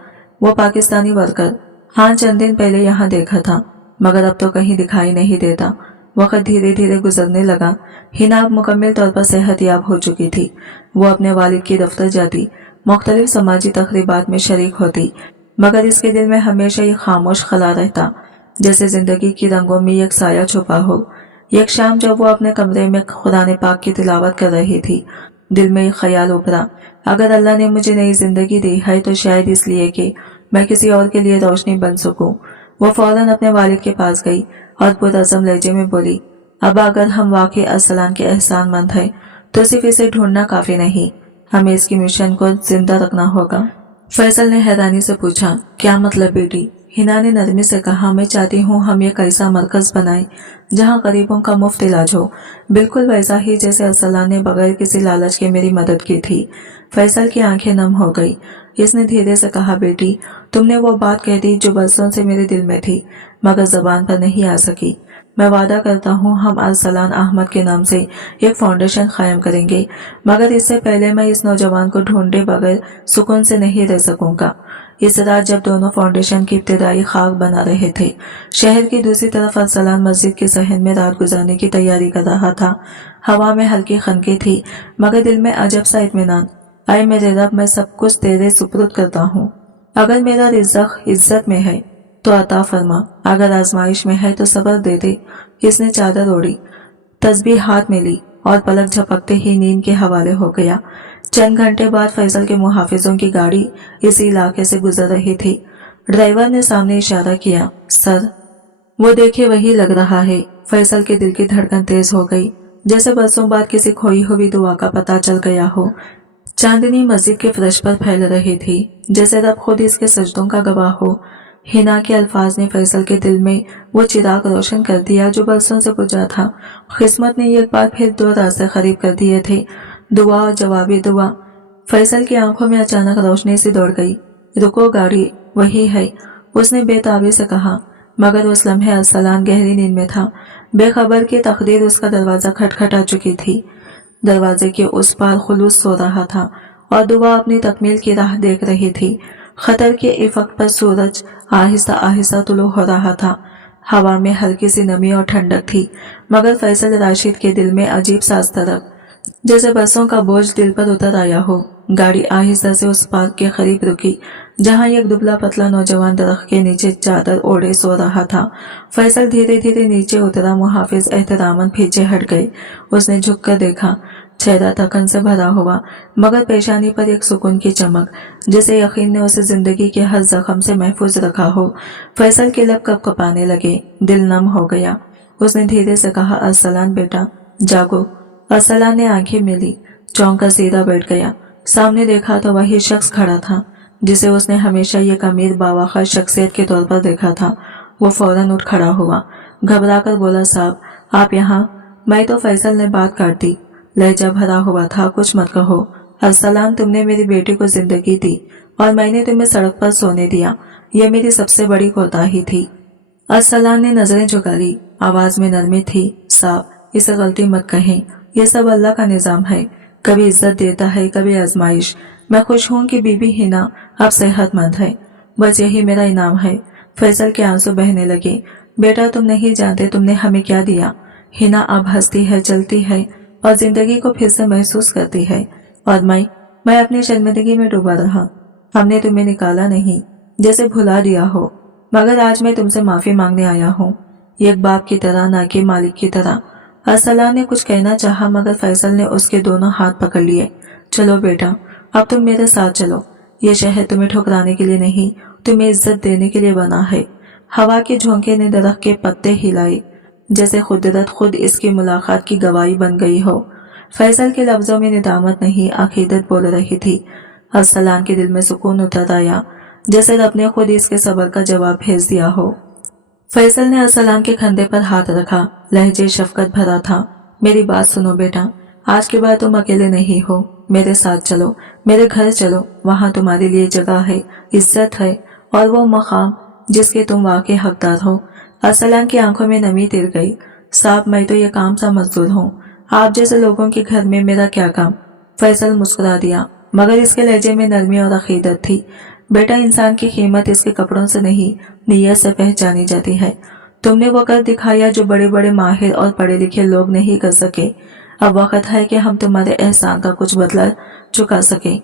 वो पाकिस्तानी वर्कर, हाँ चंद दिन पहले यहाँ देखा था, मगर अब तो कहीं दिखाई नहीं देता। वक्त धीरे धीरे गुजरने लगा। हिना अब मुकम्मल तौर पर सेहतयाब हो चुकी थी। वो अपने वालिद की दफ्तर जाती, मुख्तलिफ समाजी तकरीबात में शरीक होती, मगर इसके दिल में हमेशा ये खामोश खला रहता, जैसे जिंदगी की रंगों में एक साया छुपा हो। एक शाम जब वो अपने कमरे में कुरान पाक की तिलावत कर रही थी, दिल में एक ख्याल उभरा, अगर अल्लाह ने मुझे नई जिंदगी दी है तो शायद इसलिए कि मैं किसी और के लिए रोशनी बन सकूं। वो फौरन अपने वालिद के पास गई और पुरअज़म लहजे में बोली, अब अगर हम वाकई अरसलान के एहसानमंद हैं तो सिर्फ इसे ढूंढना काफी नहीं, हमें इसकी मिशन को जिंदा रखना होगा। फैसल ने हैरानी से पूछा, क्या मतलब बेटी? हिना ने नरमी से कहा, मैं चाहती हूँ हम एक ऐसा मरकज बनाएं जहाँ गरीबों का मुफ्त इलाज हो, बिल्कुल वैसा ही जैसे अरसलान ने बगैर किसी लालच के मेरी मदद की थी। फैसल की आंखें नम हो गई। इसने धीरे से कहा, बेटी, तुमने वो बात कह दी जो बरसों से मेरे दिल में थी, मगर जबान पर नहीं आ सकी। मैं वादा करता हूँ हम अरसलान अहमद के नाम से एक फाउंडेशन कायम करेंगे, मगर इससे पहले मैं इस नौजवान को ढूंढे बगैर सुकून से नहीं रह सकूंगा। इस रात जब दोनों फाउंडेशन की इब्तिदाई खाक बना रहे थे, शहर की दूसरी तरफ अरसलान मस्जिद के सहन में रात गुजारने की तैयारी कर रहा था। हवा में हल्की खनकी थी, मगर दिल में अजब सा इत्मीनान। आए मेरे रब, मैं सब कुछ तेरे सुपुर्द करता हूँ। अगर मेरा रिज़्क़ इज्जत में है तो अता फरमा, अगर आजमाइश में है तो सब्र दे दे। इसने चादर ओढ़ी, तस्बीह हाथ में ली और पलक झपकते ही नींद के हवाले हो गया। चंद घंटे बाद फैसल के मुहाफिजों की गाड़ी इसी इलाके से गुजर रही थी। ड्राइवर ने सामने इशारा किया, सर, वो देखिए वही लग रहा है। फैसल के दिल की धड़कन तेज हो गई, जैसे बरसों बाद किसी खोई हुई दुआ का पता चल गया हो। चांदनी मस्जिद के फर्श पर फैल रही थी, जैसे रब खुद इसके सजदों का गवाह हो। हिना के अल्फाज ने फैसल के दिल में वो चिराग रोशन कर दिया जो बरसों से बुझा था। किस्मत ने एक बार फिर दो रास्ते करीब कर दिए थे, दुआ और जवाबी दुआ। फैसल की आंखों में अचानक रोशनी सी दौड़ गई। रुको, गाड़ी वही है, उसने बेताबी से कहा, मगर उस लम्हे अरसलान गहरी नींद में था, बेखबर कि तकदीर उसका दरवाजा खटखटा चुकी थी। दरवाजे के उस पार खुलूस सो रहा था और दुआ अपनी तकमील की राह देख रही थी। खतर के इफक पर सूरज आहिस्ता आहिस्ता तुलू हो रहा था। हवा में हल्की सी नमी और ठंडक थी, मगर फैसल राशिद के दिल में अजीब सा अस्तरक, जैसे बरसों का बोझ दिल पर उतर आया हो। गाड़ी आहिस्ता से उस पार्क के करीब रुकी जहां एक दुबला पतला नौजवान दरख्त के नीचे चादर ओढ़े सो रहा था। फैसल धीरे धीरे नीचे उतरा। मुहाफिज एहतरामन पीछे हट गए। उसने झुककर देखा, चेहरा थकन से भरा हुआ, मगर पेशानी पर एक सुकून की चमक, जैसे यकीन ने उसे जिंदगी के हर जख्म से महफूज रखा हो। फैसल के लब कपकपाने लगे, दिल नम हो गया। उसने धीरे से कहा, अरसलान बेटा, जागो। अरसलान ने आंखें मिली, चौंक कर सीधा बैठ गया। सामने देखा तो वही शख्स खड़ा था जिसे उसने हमेशा एक अमीर बावखा शख्सियत के तौर पर देखा था। वो फौरन उठ खड़ा हुआ, घबराकर बोला, साहब आप यहाँ? मैं तो फैसल ने बात काट दी, लहजा भरा हुआ था, कुछ मत कहो। अरसलान, तुमने मेरी बेटी को जिंदगी दी और मैंने तुम्हें सड़क पर सोने दिया, यह मेरी सबसे बड़ी कोताही थी। अरसलान ने नजरें झुका ली, आवाज में नरमी थी, साहब इसे गलती मत कहें, यह सब अल्लाह का निजाम है, कभी इज्जत देता है कभी आजमाइश। मैं खुश हूँ कि बीबी हिना अब सेहतमंद है। बस यही मेरा इनाम है। फैसल के आंसू बहने लगे। बेटा तुम नहीं जानते तुमने हमें क्या दिया। हिना अब हंसती है, चलती है और जिंदगी को फिर से महसूस करती है। और मैं अपनी शर्मिंदगी में डूबा रहा। हमने तुम्हें निकाला नहीं, जैसे भुला दिया हो, मगर आज मैं तुमसे माफी मांगने आया हूँ, एक बाप की तरह, ना कि मालिक की तरह। अरसलान ने कुछ कहना चाहा मगर फैसल ने उसके दोनों हाथ पकड़ लिए। चलो बेटा, अब तुम मेरे साथ चलो। ये शहर तुम्हें ठुकराने के लिए नहीं, तुम्हें इज्जत देने के लिए बना है। हवा के झोंके ने दरख्त के पत्ते हिलाए, जैसे कुदरत खुद इसकी मुलाकात की गवाही बन गई हो। फैसल के लफ्जों में निदामत नहीं, अकीदत बोल रही थी। अरसलान के दिल में सुकून उतर आया, जैसे रब ने खुद इसके सबर का जवाब भेज दिया हो। फैसल ने अरसलान के कंधे पर हाथ रखा, लहजे शफकत भरा था। मेरी बात सुनो बेटा, आज के बाद तुम अकेले नहीं हो। मेरे साथ चलो, मेरे घर चलो। वहाँ तुम्हारे लिए जगह है, इज्जत है और वो मकाम जिसके तुम वाकई हकदार हो। अरसलान की आंखों में नमी तिर गई। साहब, मैं तो ये काम सा मजदूर हूँ, आप जैसे लोगों के घर में मेरा क्या काम। फैसल मुस्कुरा दिया, मगर इसके लहजे में नरमी और अकीदत थी। बेटा, इंसान की कीमत इसके कपड़ों से नहीं, नीयत से पहचानी जाती है। तुमने वो कर दिखाया जो बड़े बड़े माहिर और पढ़े लिखे लोग नहीं कर सके। अब वक्त है कि हम तुम्हारे एहसान का कुछ बदला चुका सके,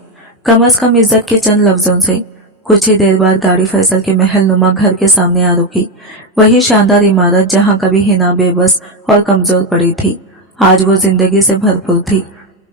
कम से कम इज्जत के चंद लफ्जों से। कुछ ही देर बाद गाड़ी फैसल के महल नुमा घर के सामने आ रुकी। वही शानदार इमारत जहाँ कभी हिना बेबस और कमजोर पड़ी थी, आज वो जिंदगी से भरपूर थी।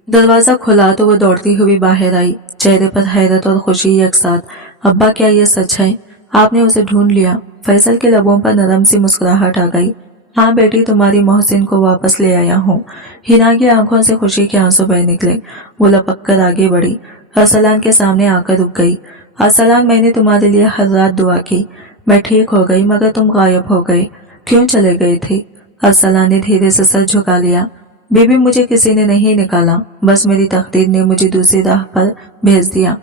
दरवाजा खुला तो वो दौड़ती हुई बाहर आई, चेहरे पर हैरत और खुशी एक साथ। अब्बा, क्या ये सच है? आपने उसे ढूंढ लिया? फैसल के लबों पर नरम सी मुस्कुराहट आ गई। हाँ बेटी, तुम्हारी मोहसिन को वापस ले आया हूँ। हिना की आंखों से खुशी के आंसू बह निकले। वो लपक कर आगे बढ़ी, अरसलान के सामने आकर रुक गई। अरसलान, मैंने तुम्हारे लिए हर रात दुआ की। मैं ठीक हो गई मगर तुम गायब हो गए। क्यों चले गए थे? अरसलान ने धीरे से सर झुका लिया। बीबी, मुझे किसी ने नहीं निकाला, बस मेरी तकदीर ने मुझे दूसरी राह पर भेज दिया।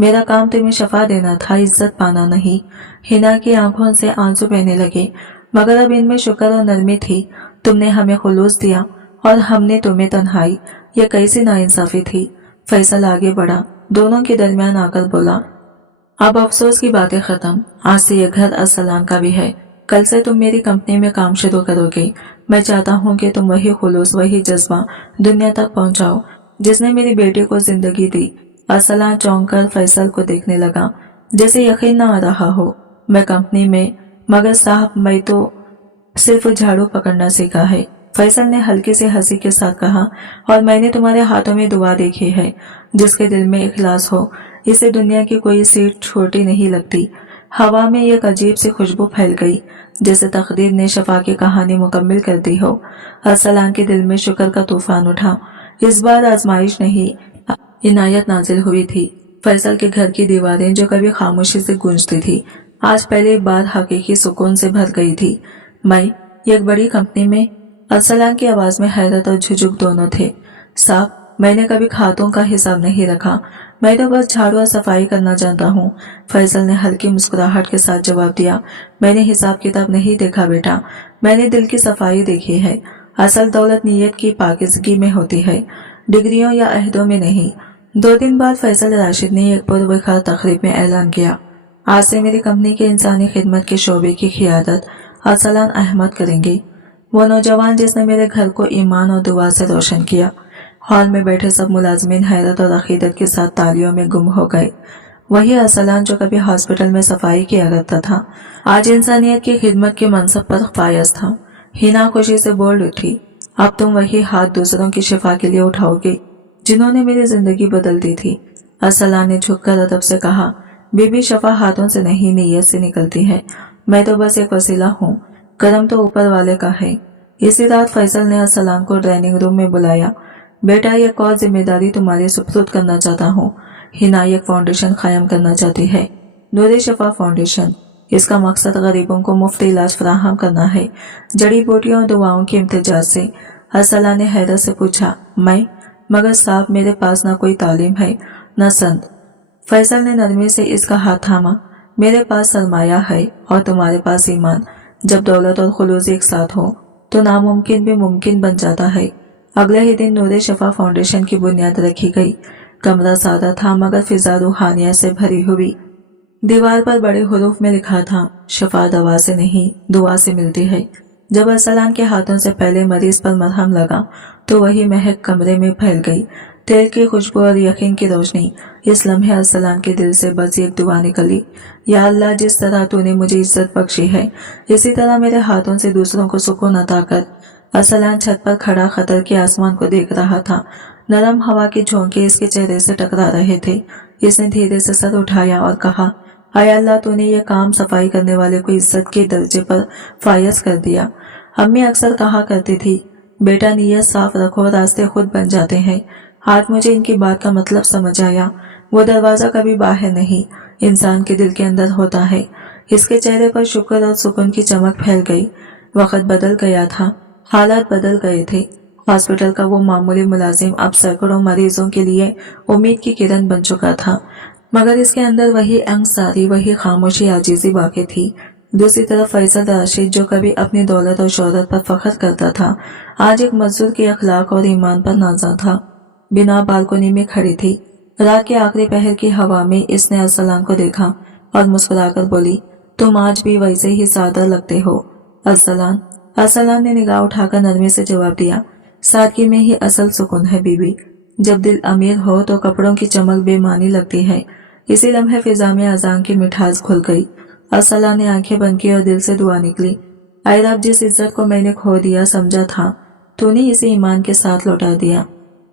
मेरा काम तुम्हें शफा देना था, इज्जत पाना नहीं। हिना की आंखों से आंसू बहने लगे, मगर अब इनमें शुक्र और नरमी थी। तुमने हमें खुलूस दिया और हमने तुम्हें तन्हाई। ये कैसी नाइंसाफी थी। फैसल आगे बढ़ा, दोनों के दरमियान आकर बोला, अब अफसोस की बातें खत्म। आज से ये घर अरसलान का भी है। कल से तुम मेरी कंपनी में काम शुरू करोगे। मैं चाहता हूँ कि तुम वही खुलूस, वही जज्बा दुनिया तक पहुँचाओ जिसने मेरी बेटी को जिंदगी दी। अरसलान चौंक कर फैसल को देखने लगा, जैसे यकीन न आ रहा हो। मैं कंपनी में? मगर साहब, मैं तो सिर्फ झाड़ू पकड़ना सीखा है। फैसल ने हल्की से हंसी के साथ कहा, और मैंने तुम्हारे हाथों में दुआ देखी है। जिसके दिल में इखलास हो, इसे दुनिया की कोई सीट छोटी नहीं लगती। हवा में एक अजीब सी खुशबू फैल गई, जैसे तकदीर ने शफा की कहानी मुकम्मल कर दी हो। अरसलान के दिल में शुक्र का तूफान उठा। इस बार आजमाइश नहीं, इनायत नाजिल हुई थी। फैसल के घर की दीवारें जो कभी खामोशी से गूंजती थी, आज पहली बार हकीकी सुकून से भर गई थी। मैं एक बड़ी कंपनी में? अरसलान की आवाज में हैरत और झुझुक दोनों थे। साहब, मैंने कभी खातों का हिसाब नहीं रखा, मैं तो बस झाड़ू और सफाई करना जानता हूँ। फैसल ने हल्की मुस्कुराहट के साथ जवाब दिया, मैंने हिसाब किताब नहीं देखा बेटा, मैंने दिल की सफाई देखी है। असल दौलत नीयत की पाकिज़गी में होती है, डिग्रियों या अहदों में नहीं। 2 दिन बाद फैसल राशिद ने एक पुरवकार तकरीब में ऐलान किया, आज से मेरी कंपनी के इंसानी खिदमत के शोबे की क़ियादत अरसलान अहमद करेंगे। वो नौजवान जिसने मेरे घर को ईमान और दुआ से रोशन किया। हॉल में बैठे सब मुलाजमीन हैरत और अकीदत के साथ तालियों में गुम हो गए। वही अरसलान जो कभी हॉस्पिटल में सफाई किया करता था, आज इंसानियत की खिदमत के मनसब पर फायज था। हिना खुशी से बोल उठी, अब तुम वही हाथ दूसरों की शिफा के लिए उठाओगे जिन्होंने मेरी जिंदगी बदल दी थी। अरसलान ने झुककर अदब से कहा, बीबी, शफा हाथों से नहीं, नीयत से निकलती है। मैं तो बस एक वसीला हूँ, करम तो ऊपर वाले का है। इसी रात फैसल ने अरसलान को डाइनिंग रूम में बुलाया। बेटा, एक और जिम्मेदारी तुम्हारे सुपुर्द करना चाहता हूँ। हिना एक फाउंडेशन कायम करना चाहती है, नूर शफा फाउंडेशन। इसका मकसद गरीबों को मुफ्त इलाज फराहम करना है, जड़ी बूटियों और दुआओं के इम्तिजाज से। अरसलान ने हैरत से पूछा, मैं? मगर साहब, मेरे पास ना कोई तालीम है न संत। फैसल ने नरमी से इसका हाथ थामा, मेरे पास सरमाया है और तुम्हारे पास ईमान। जब दौलत और खुलूस एक साथ हो तो नामुमकिन भी मुमकिन बन जाता है। अगले ही दिन नूर शफा फाउंडेशन की बुनियाद रखी गई। कमरा सादा था मगर फिजा रूहानियत से भरी हुई। दीवार पर बड़े हुरूफ में लिखा था, शफा दवा से नहीं दुआ से मिलती है। जब अरसलान के हाथों से पहले मरीज पर मरहम लगा तो वही महक कमरे में फैल गई। तेल की खुशबू और यकीन की रोशनी। इस लम्हे अरसलान के दिल से बस एक दुआ निकली, या अल्लाह, जिस तरह तूने मुझे इज्जत बख्शी है इसी तरह मेरे हाथों से दूसरों को सुकून अता कर। अरसलान छत पर खड़ा खतर के आसमान को देख रहा था। नरम हवा के झोंके इसके चेहरे से टकरा रहे थे। इसने धीरे से सर उठाया और कहा, हाय अल्लाह, तूने ये काम सफाई करने वाले को इज्जत के दर्जे पर फायज कर दिया। अम्मी अक्सर कहा करती थी, बेटा नीयत साफ रखो, रास्ते खुद बन जाते हैं। आज मुझे इनकी बात का मतलब समझ आया। वो दरवाजा कभी बाहर नहीं, इंसान के दिल के अंदर होता है। इसके चेहरे पर शुक्र और सुकून की चमक फैल गई। वक्त बदल गया था, हालात बदल गए थे। हॉस्पिटल का वो मामूली मुलाजिम अब सैकड़ों मरीजों के लिए उम्मीद की किरण बन चुका था, मगर इसके अंदर वही अंगसारी, वही खामोशी, आजीजी बाकी थी। दूसरी तरफ फैसल राशिद, जो कभी अपनी दौलत और शोहरत पर फख्र करता था, आज एक मजदूर के अखलाक और ईमान पर नाज़ा था। बिना बालकोनी में खड़ी थी। रात के आखिरी पहर की हवा में इसने अरसलान को देखा और मुस्कुराकर बोली, तुम आज भी वैसे ही सादा लगते हो अरसलान। अरसलान ने निगाह उठाकर नरमी से जवाब दिया, सादगी में ही असल सुकून है बीबी। जब दिल अमीर हो तो कपड़ों की चमक बेमानी लगती है। इसी लम्हे फिजा में अजान की मिठास घुल गई। अरसलान ने आंखें बंद की और दिल से दुआ निकली, ऐ रब, जिस इज्जत को मैंने खो दिया समझा था, तूने इसे ईमान के साथ लौटा दिया।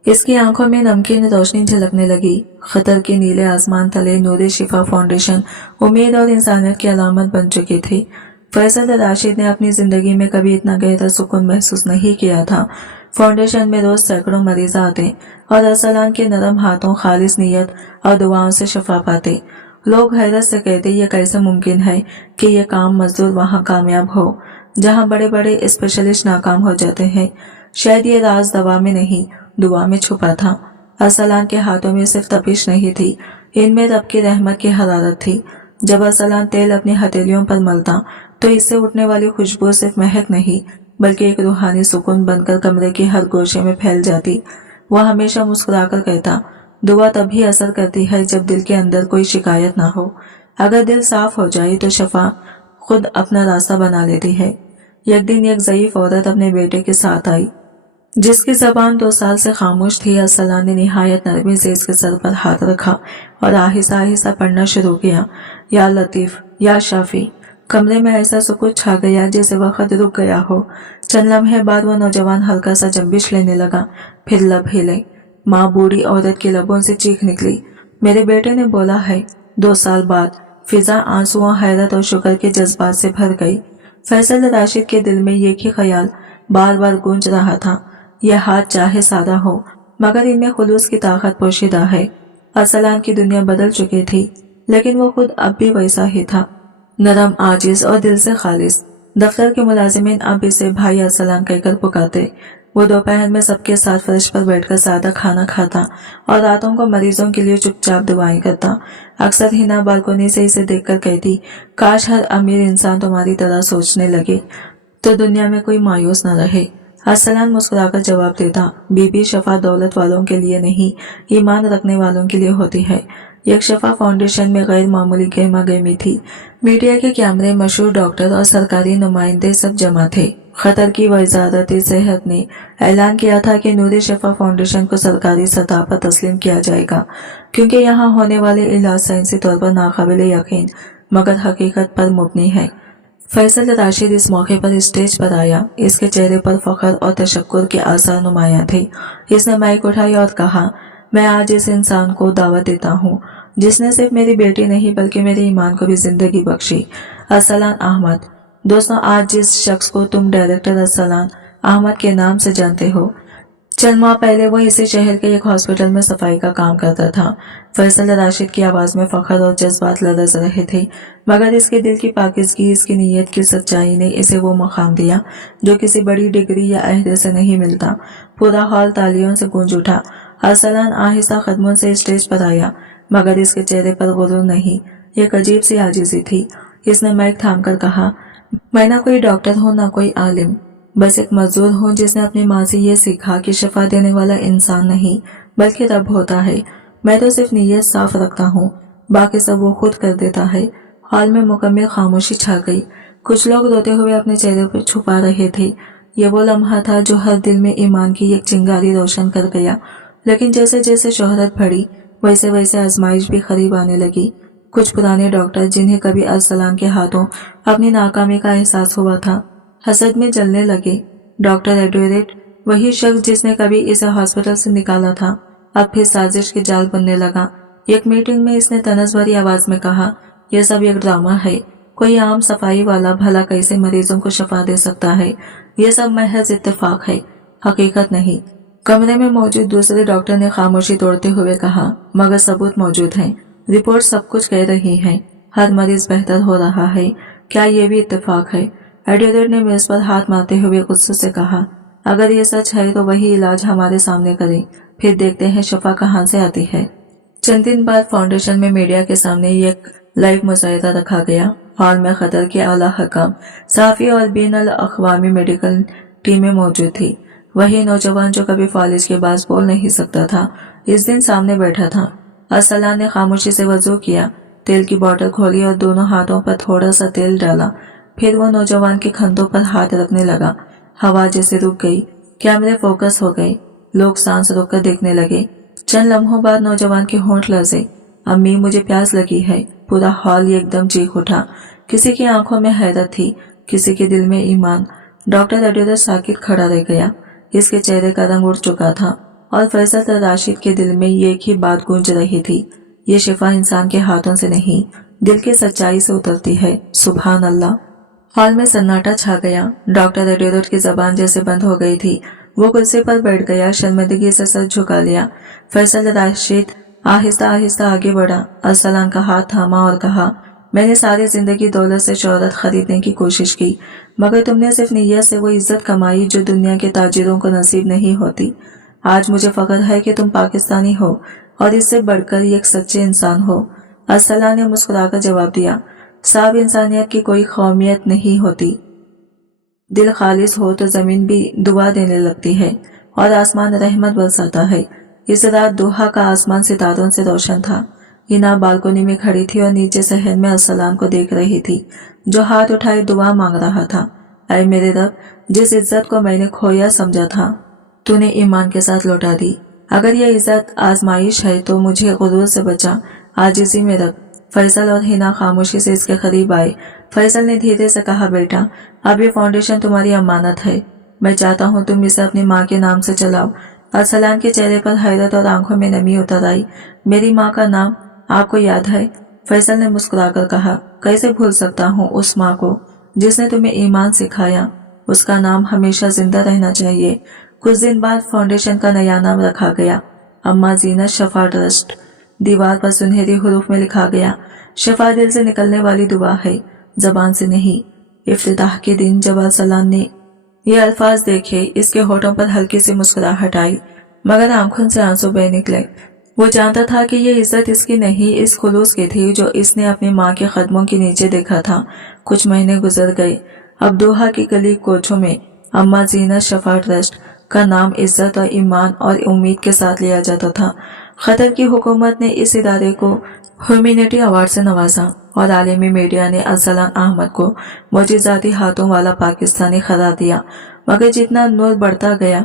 इसकी आंखों में नमकीन रोशनी झलकने लगी। खतर के नीले आसमान तले नूर शिफा फाउंडेशन उम्मीद और इंसानियत की अलामत बन चुकी थी। फैसल राशिद ने अपनी जिंदगी में कभी इतना गहरा सुकून महसूस नहीं किया था। फाउंडेशन में रोज सैकड़ों मरीज आते और अरसलान के नरम हाथों, खालिस नीयत और दुआओं से शफा पाते। लोग हैरत से कहते, ये कैसे मुमकिन है कि ये काम मजदूर वहाँ कामयाब हो जहाँ बड़े बड़े स्पेशलिस्ट नाकाम हो जाते हैं। शायद ये राज दवा में नहीं, दुआ में छुपा था। अरसलान के हाथों में सिर्फ तपिश नहीं थी, इनमें रब की रहमत की हरारत थी। जब अरसलान तेल अपनी हथेलियों पर मलता तो इससे उठने वाली खुशबू सिर्फ महक नहीं बल्कि एक रूहानी सुकून बनकर कमरे के हर गोशे में फैल जाती। वह हमेशा मुस्कुराकर कहता, दुआ तभी असर करती है जब दिल के अंदर कोई शिकायत ना हो। अगर दिल साफ हो जाए तो शफा खुद अपना रास्ता बना लेती है। एक दिन एक ज़ईफ औरत अपने बेटे के साथ आई, जिसकी जबान 2 साल से खामोश थी। अरसलान ने निहायत नरमी से इसके सर पर हाथ रखा और आहिस्ता आहिस्ता पढ़ना शुरू किया, या लतीफ या शाफी। कमरे में ऐसा सुकून छा गया जैसे वक्त रुक गया हो। चंद लम्हे बाद वो नौजवान हल्का सा जंबिश लेने लगा, फिर लब हिले। माँ बूढ़ी औरत के लबों से चीख निकली, मेरे बेटे ने बोला है। 2 साल बाद फिजा आंसुओं, हैरत और शुक्र के जज्बात से भर गई। फैसल राशिद के दिल में एक ही ख्याल बार बार गूंज रहा था, यह हाथ चाहे सादा हो मगर इनमें खुलूस की ताकत पोशीदा है। अरसलान की दुनिया बदल चुकी थी, लेकिन वो खुद अब भी वैसा ही था, नरम, आजिज और दिल से खालिस। दफ्तर के मुलाजिमीन अब इसे भाई अरसलान कहकर पुकारते। वो दोपहर में सबके साथ फर्श पर बैठकर सादा खाना खाता और रातों को मरीजों के लिए चुपचाप दुआएं करता। अक्सर हिना बालकोनी से इसे देखकर कहती, काश हर अमीर इंसान तुम्हारी तरह सोचने लगे तो दुनिया में कोई मायूस न रहे। अरसलान मुस्कुराकर जवाब देता, बीबी, शफा दौलत वालों के लिए नहीं, ईमान रखने वालों के लिए होती है। एक शफा फाउंडेशन में गैर मामूली गहमा गहमी थी। मीडिया के कैमरे, मशहूर डॉक्टर और सरकारी नुमाइंदे सब जमा थे। खतर की वजारत सेहत ने ऐलान किया था कि नूर शफा फाउंडेशन को सरकारी सतह पर तस्लीम किया जाएगा, क्योंकि यहाँ होने वाले इलाज साइंसी तौर पर नाकाबिले यकीन मगर हकीकत पर मुबनी है। फैसल राशिद इस मौके पर स्टेज पर आया। इसके चेहरे पर फख्र और तशक्कुर के आसार नुमाया थे। इसने माइक उठाई और कहा, मैं आज इस इंसान को दावत देता हूँ जिसने सिर्फ मेरी बेटी नहीं बल्कि मेरे ईमान को भी जिंदगी बख्शी, अरसलान अहमद। दोस्तों, आज जिस शख्स को तुम डायरेक्टर अरसलान अहमद के नाम से जानते हो, चंद माह पहले वो इसी शहर के एक हॉस्पिटल में सफाई का काम करता था। फैसल राशिद की आवाज में फख्र और जज्बात लरज़ रहे थे, मगर इसके दिल की पाकिज़गी, इसकी नीयत की सच्चाई ने इसे वो मकाम दिया जो किसी बड़ी डिग्री या अहदे से नहीं मिलता। पूरा हॉल तालियों से गूंज उठा। अरसलान आहिस्ता कदमों से स्टेज पर आया, मगर इसके चेहरे पर गुरूर नहीं, एक अजीब सी आजिज़ी थी। इसने माइक थामकर कहा, मैं ना कोई डॉक्टर हूँ ना कोई आलिम, बस एक मजदूर हूँ जिसने अपनी माँ से ये सीखा कि शफा देने वाला इंसान नहीं बल्कि रब होता है। मैं तो सिर्फ नीयत साफ रखता हूँ, बाकी सब वो खुद कर देता है। हॉल में मुकम्मल खामोशी छा गई। कुछ लोग रोते हुए अपने चेहरे पर छुपा रहे थे। ये वो लम्हा था जो हर दिल में ईमान की एक चिंगारी रोशन कर गया। लेकिन जैसे जैसे शोहरत बढ़ी वैसे वैसे आजमाइश भी करीब आने लगी। कुछ पुराने डॉक्टर जिन्हें कभी अरसलान के हाथों अपनी नाकामी का एहसास हुआ था, हसद में जलने लगे। डॉक्टर एडवेरेट, वही शख्स जिसने कभी इसे हॉस्पिटल से निकाला था, अब फिर साजिश के जाल बनने लगा। एक मीटिंग में इसने तनस भरी आवाज में कहा, यह सब एक ड्रामा है। कोई आम सफाई वाला भला कैसे मरीजों को शफा दे सकता है? यह सब महज इत्तेफाक है, हकीकत नहीं। कमरे में मौजूद दूसरे डॉक्टर ने खामोशी तोड़ते हुए कहा, मगर सबूत मौजूद हैं। रिपोर्ट सब कुछ कह रही है। हर मरीज बेहतर हो रहा है। क्या ये भी इत्तेफाक है? एडवेरेट ने मेज पर हाथ मारते हुए गुस्से से कहा, अगर ये सच है तो वही इलाज हमारे सामने करें, फिर देखते हैं शफा कहाँ से आती है। चंद दिन बाद फाउंडेशन में मीडिया के सामने एक लाइव मुजाहिदा रखा गया। हॉल में खतर के आला हकाम, सहाफी और बिन अल अखवामी मेडिकल टीमें मौजूद थी। वही नौजवान जो कभी फॉलेज के पास बोल नहीं सकता था, इस दिन सामने बैठा था। अरसलान ने खामोशी से वजू किया, तेल की बोतल खोली और दोनों हाथों पर थोड़ा सा तेल डाला। फिर वो नौजवान के कंधों पर हाथ रखने लगा। हवा जैसे रुक गई, कैमरे फोकस हो गए, लोग सांस रोककर देखने लगे। चंद लम्हों बाद नौजवान के होंठ लरजे। अम्मी, मुझे प्यास लगी है। पूरा हॉल एकदम चीख उठा। किसी की आंखों में हैरत थी, किसी के दिल में ईमान। डॉक्टर एडवेरेट साकित खड़ा रह गया। इसके चेहरे का रंग उड़ चुका था और फैसल राशिद के दिल में एक ही बात गूंज रही थी, ये शिफा इंसान के हाथों से नहीं, दिल की सच्चाई से उतरती है। सुभान अल्लाह। हॉल में सन्नाटा छा गया। डॉक्टर एडवेरेट की जबान जैसे बंद हो गई थी। वो कुर्सी पर बैठ गया, शर्मिंदगी से सर झुका लिया। फैसल राशिद आहिस्ता आहिस्ता आगे बढ़ा, अरसलान का हाथ थामा और कहा, मैंने सारी जिंदगी दौलत से शोहरत खरीदने की कोशिश की, मगर तुमने सिर्फ नियत से वो इज्जत कमाई जो दुनिया के ताजिरों को नसीब नहीं होती। आज मुझे फख्र है कि तुम पाकिस्तानी हो और इससे बढ़कर एक सच्चे इंसान हो। अरसलान ने मुस्कुराकर जवाब दिया, साहब, इंसानियत की कोई कौमियत नहीं होती। दिल खालिस हो तो जमीन भी दुआ देने लगती है और आसमान रहमत बरसाता है। इस रात दोहा का आसमान सितारों से रोशन था। हिना बालकोनी में खड़ी थी और नीचे शहर में अरसलान को देख रही थी, जो हाथ उठाए दुआ मांग रहा था। ऐ मेरे रब, जिस इज्जत को मैंने खोया समझा था, तूने ईमान के साथ लौटा दी। अगर यह इज्जत आजमाइश है तो मुझे गुरूर से बचा, आजिज़ी में रख। फैसल और हिना खामोशी से इसके करीब आए। फैसल ने धीरे से कहा, बेटा, अब ये फाउंडेशन तुम्हारी अमानत है। मैं चाहता हूँ तुम इसे अपनी माँ के नाम से चलाओ। अरसलान के चेहरे पर हैरत और आंखों में नमी उतर आई। मेरी माँ का नाम आपको याद है? फैसल ने मुस्कुराकर कहा, कैसे भूल सकता हूँ उस माँ को जिसने तुम्हें ईमान सिखाया। उसका नाम हमेशा जिंदा रहना चाहिए। कुछ दिन बाद फाउंडेशन का नया नाम रखा गया, अम्मा जीनत शफा ट्रस्ट। दीवार पर सुनहरी हुरूफ में लिखा गया, शफा दिल से निकलने वाली दुआ है, जबान से नहीं। इफ्तिताह के दिन जब अरसलान ने ये अल्फाज देखे, इसके होठों पर हल्की सी मुस्कुराहट आई, मगर आंखों से आंसू बह निकले। वो जानता था कि ये इज्जत इसकी नहीं, इस खुलूस की थी जो इसने अपनी माँ के कदमों के नीचे देखा था। कुछ महीने गुजर गए। अब दोहा की गली कोचों में अम्मा जीनत शफा ट्रस्ट का नाम इज्जत और ईमान और उम्मीद के साथ लिया जाता था। खतर की हुकूमत ने इस इदारे को ह्यूमैनिटी अवार्ड से नवाजा और आलमी मीडिया ने अरसलान अहमद को मोजिज़ाती हाथों वाला पाकिस्तानी करार दिया। मगर जितना नूर बढ़ता गया,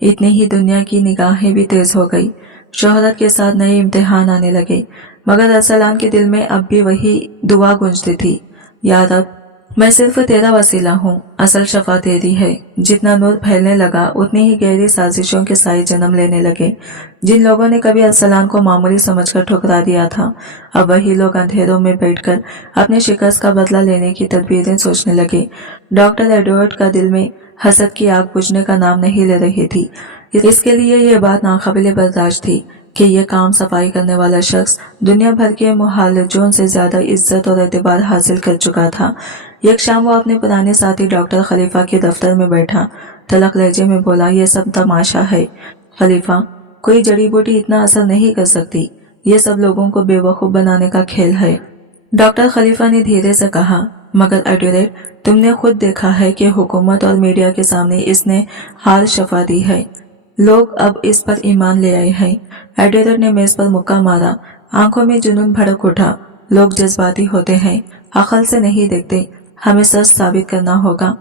इतनी ही दुनिया की निगाहें भी तेज हो गई। शोहरत के साथ नए इम्तिहान आने लगे, मगर अरसलान के दिल में अब भी वही दुआ गूंजती थी, या रब, मैं सिर्फ तेरा वसीला हूँ, असल शफा तेरी है। जितना नूर फैलने लगा, उतनी ही गहरी साजिशों के साए जन्म लेने लगे। जिन लोगों ने कभी अरसलान को मामूली समझकर ठुकरा दिया था, अब वही लोग अंधेरों में बैठकर अपने शिकस्त का बदला लेने की तदबीरें सोचने लगे। डॉक्टर एडवर्ड का दिल में हसद की आग बुझने का नाम नहीं ले रही थी। इसके लिए यह बात नाकाबिले बर्दाश्त थी कि यह काम सफाई करने वाला शख्स दुनिया भर के मुहालिजों से ज्यादा इज्जत और एतबार हासिल कर चुका था। एक शाम वो अपने पुराने साथी डॉक्टर खलीफा के दफ्तर में बैठा, तलख लहजे में बोला, यह सब तमाशा है खलीफा, कोई जड़ी बूटी इतना असर नहीं कर सकती, ये सब लोगों को बेवकूफ बनाने का खेल है। डॉक्टर खलीफा ने धीरे से कहा, मगर एडवेरेट, तुमने खुद देखा है कि हुकूमत और मीडिया के सामने इसने हार शफा दी है। लोग अब इस पर ईमान ले आए हैं। एडवेरेट ने मेज पर मुक्का मारा। आंखों में जुनून भड़क उठा। लोग जज्बाती होते हैं, अकल से नहीं देखते। हमें सच साबित करना होगा।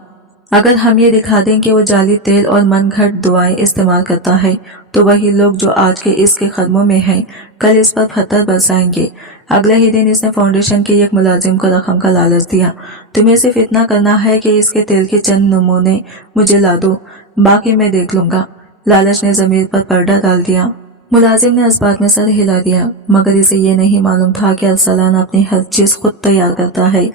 अगर हम ये दिखा दें कि वो जाली तेल और मन घट दुआएं इस्तेमाल करता है, तो वही लोग जो आज के इसके कदमों में हैं, कल इस पर पत्थर बरसाएंगे। अगले ही दिन इसने फाउंडेशन के एक मुलाजिम को रकम का लालच दिया। तुम्हें सिर्फ इतना करना है कि इसके तेल के चंद नमूने मुझे ला दो, बाकी मैं देख लूंगा। लालच ने जमीर पर पर्दा डाल दिया। मुलाजिम ने इस बात में सर हिला दिया, मगर इसे ये नहीं मालूम था कि अरसलान अपनी हर चीज खुद तैयार करता है।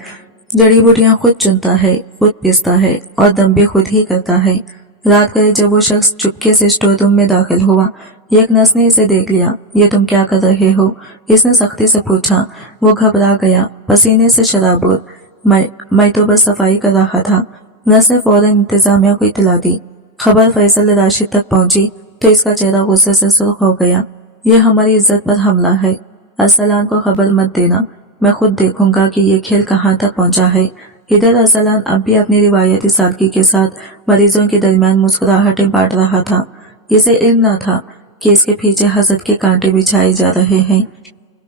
जड़ी बूटियां खुद चुनता है, खुद पीसता है और दम भी खुद ही करता है। रात गए जब वो शख्स चुपके से स्टोर रूम में दाखिल हुआ, एक नर्स ने इसे देख लिया। ये तुम क्या कर रहे हो? इसने सख्ती से पूछा। वो घबरा गया, पसीने से शराबोर। मैं तो बस सफाई कर रहा था। नर्स ने फौरन इंतजामिया को इत्तला दी। खबर फैसल राशिद तक पहुंची तो इसका चेहरा गुस्से से सुर्ख हो गया। यह हमारी इज्जत पर हमला है। अरसलान को खबर मत देना, मैं खुद देखूंगा कि ये खेल कहाँ तक पहुंचा है। इधर अरसलान अब भी अपनी रिवायती सादगी के साथ मरीजों के दरमियान मुस्कुराहटें बांट रहा था। इसे इल्म न था कि इसके पीछे हसद के कांटे बिछाए जा रहे हैं।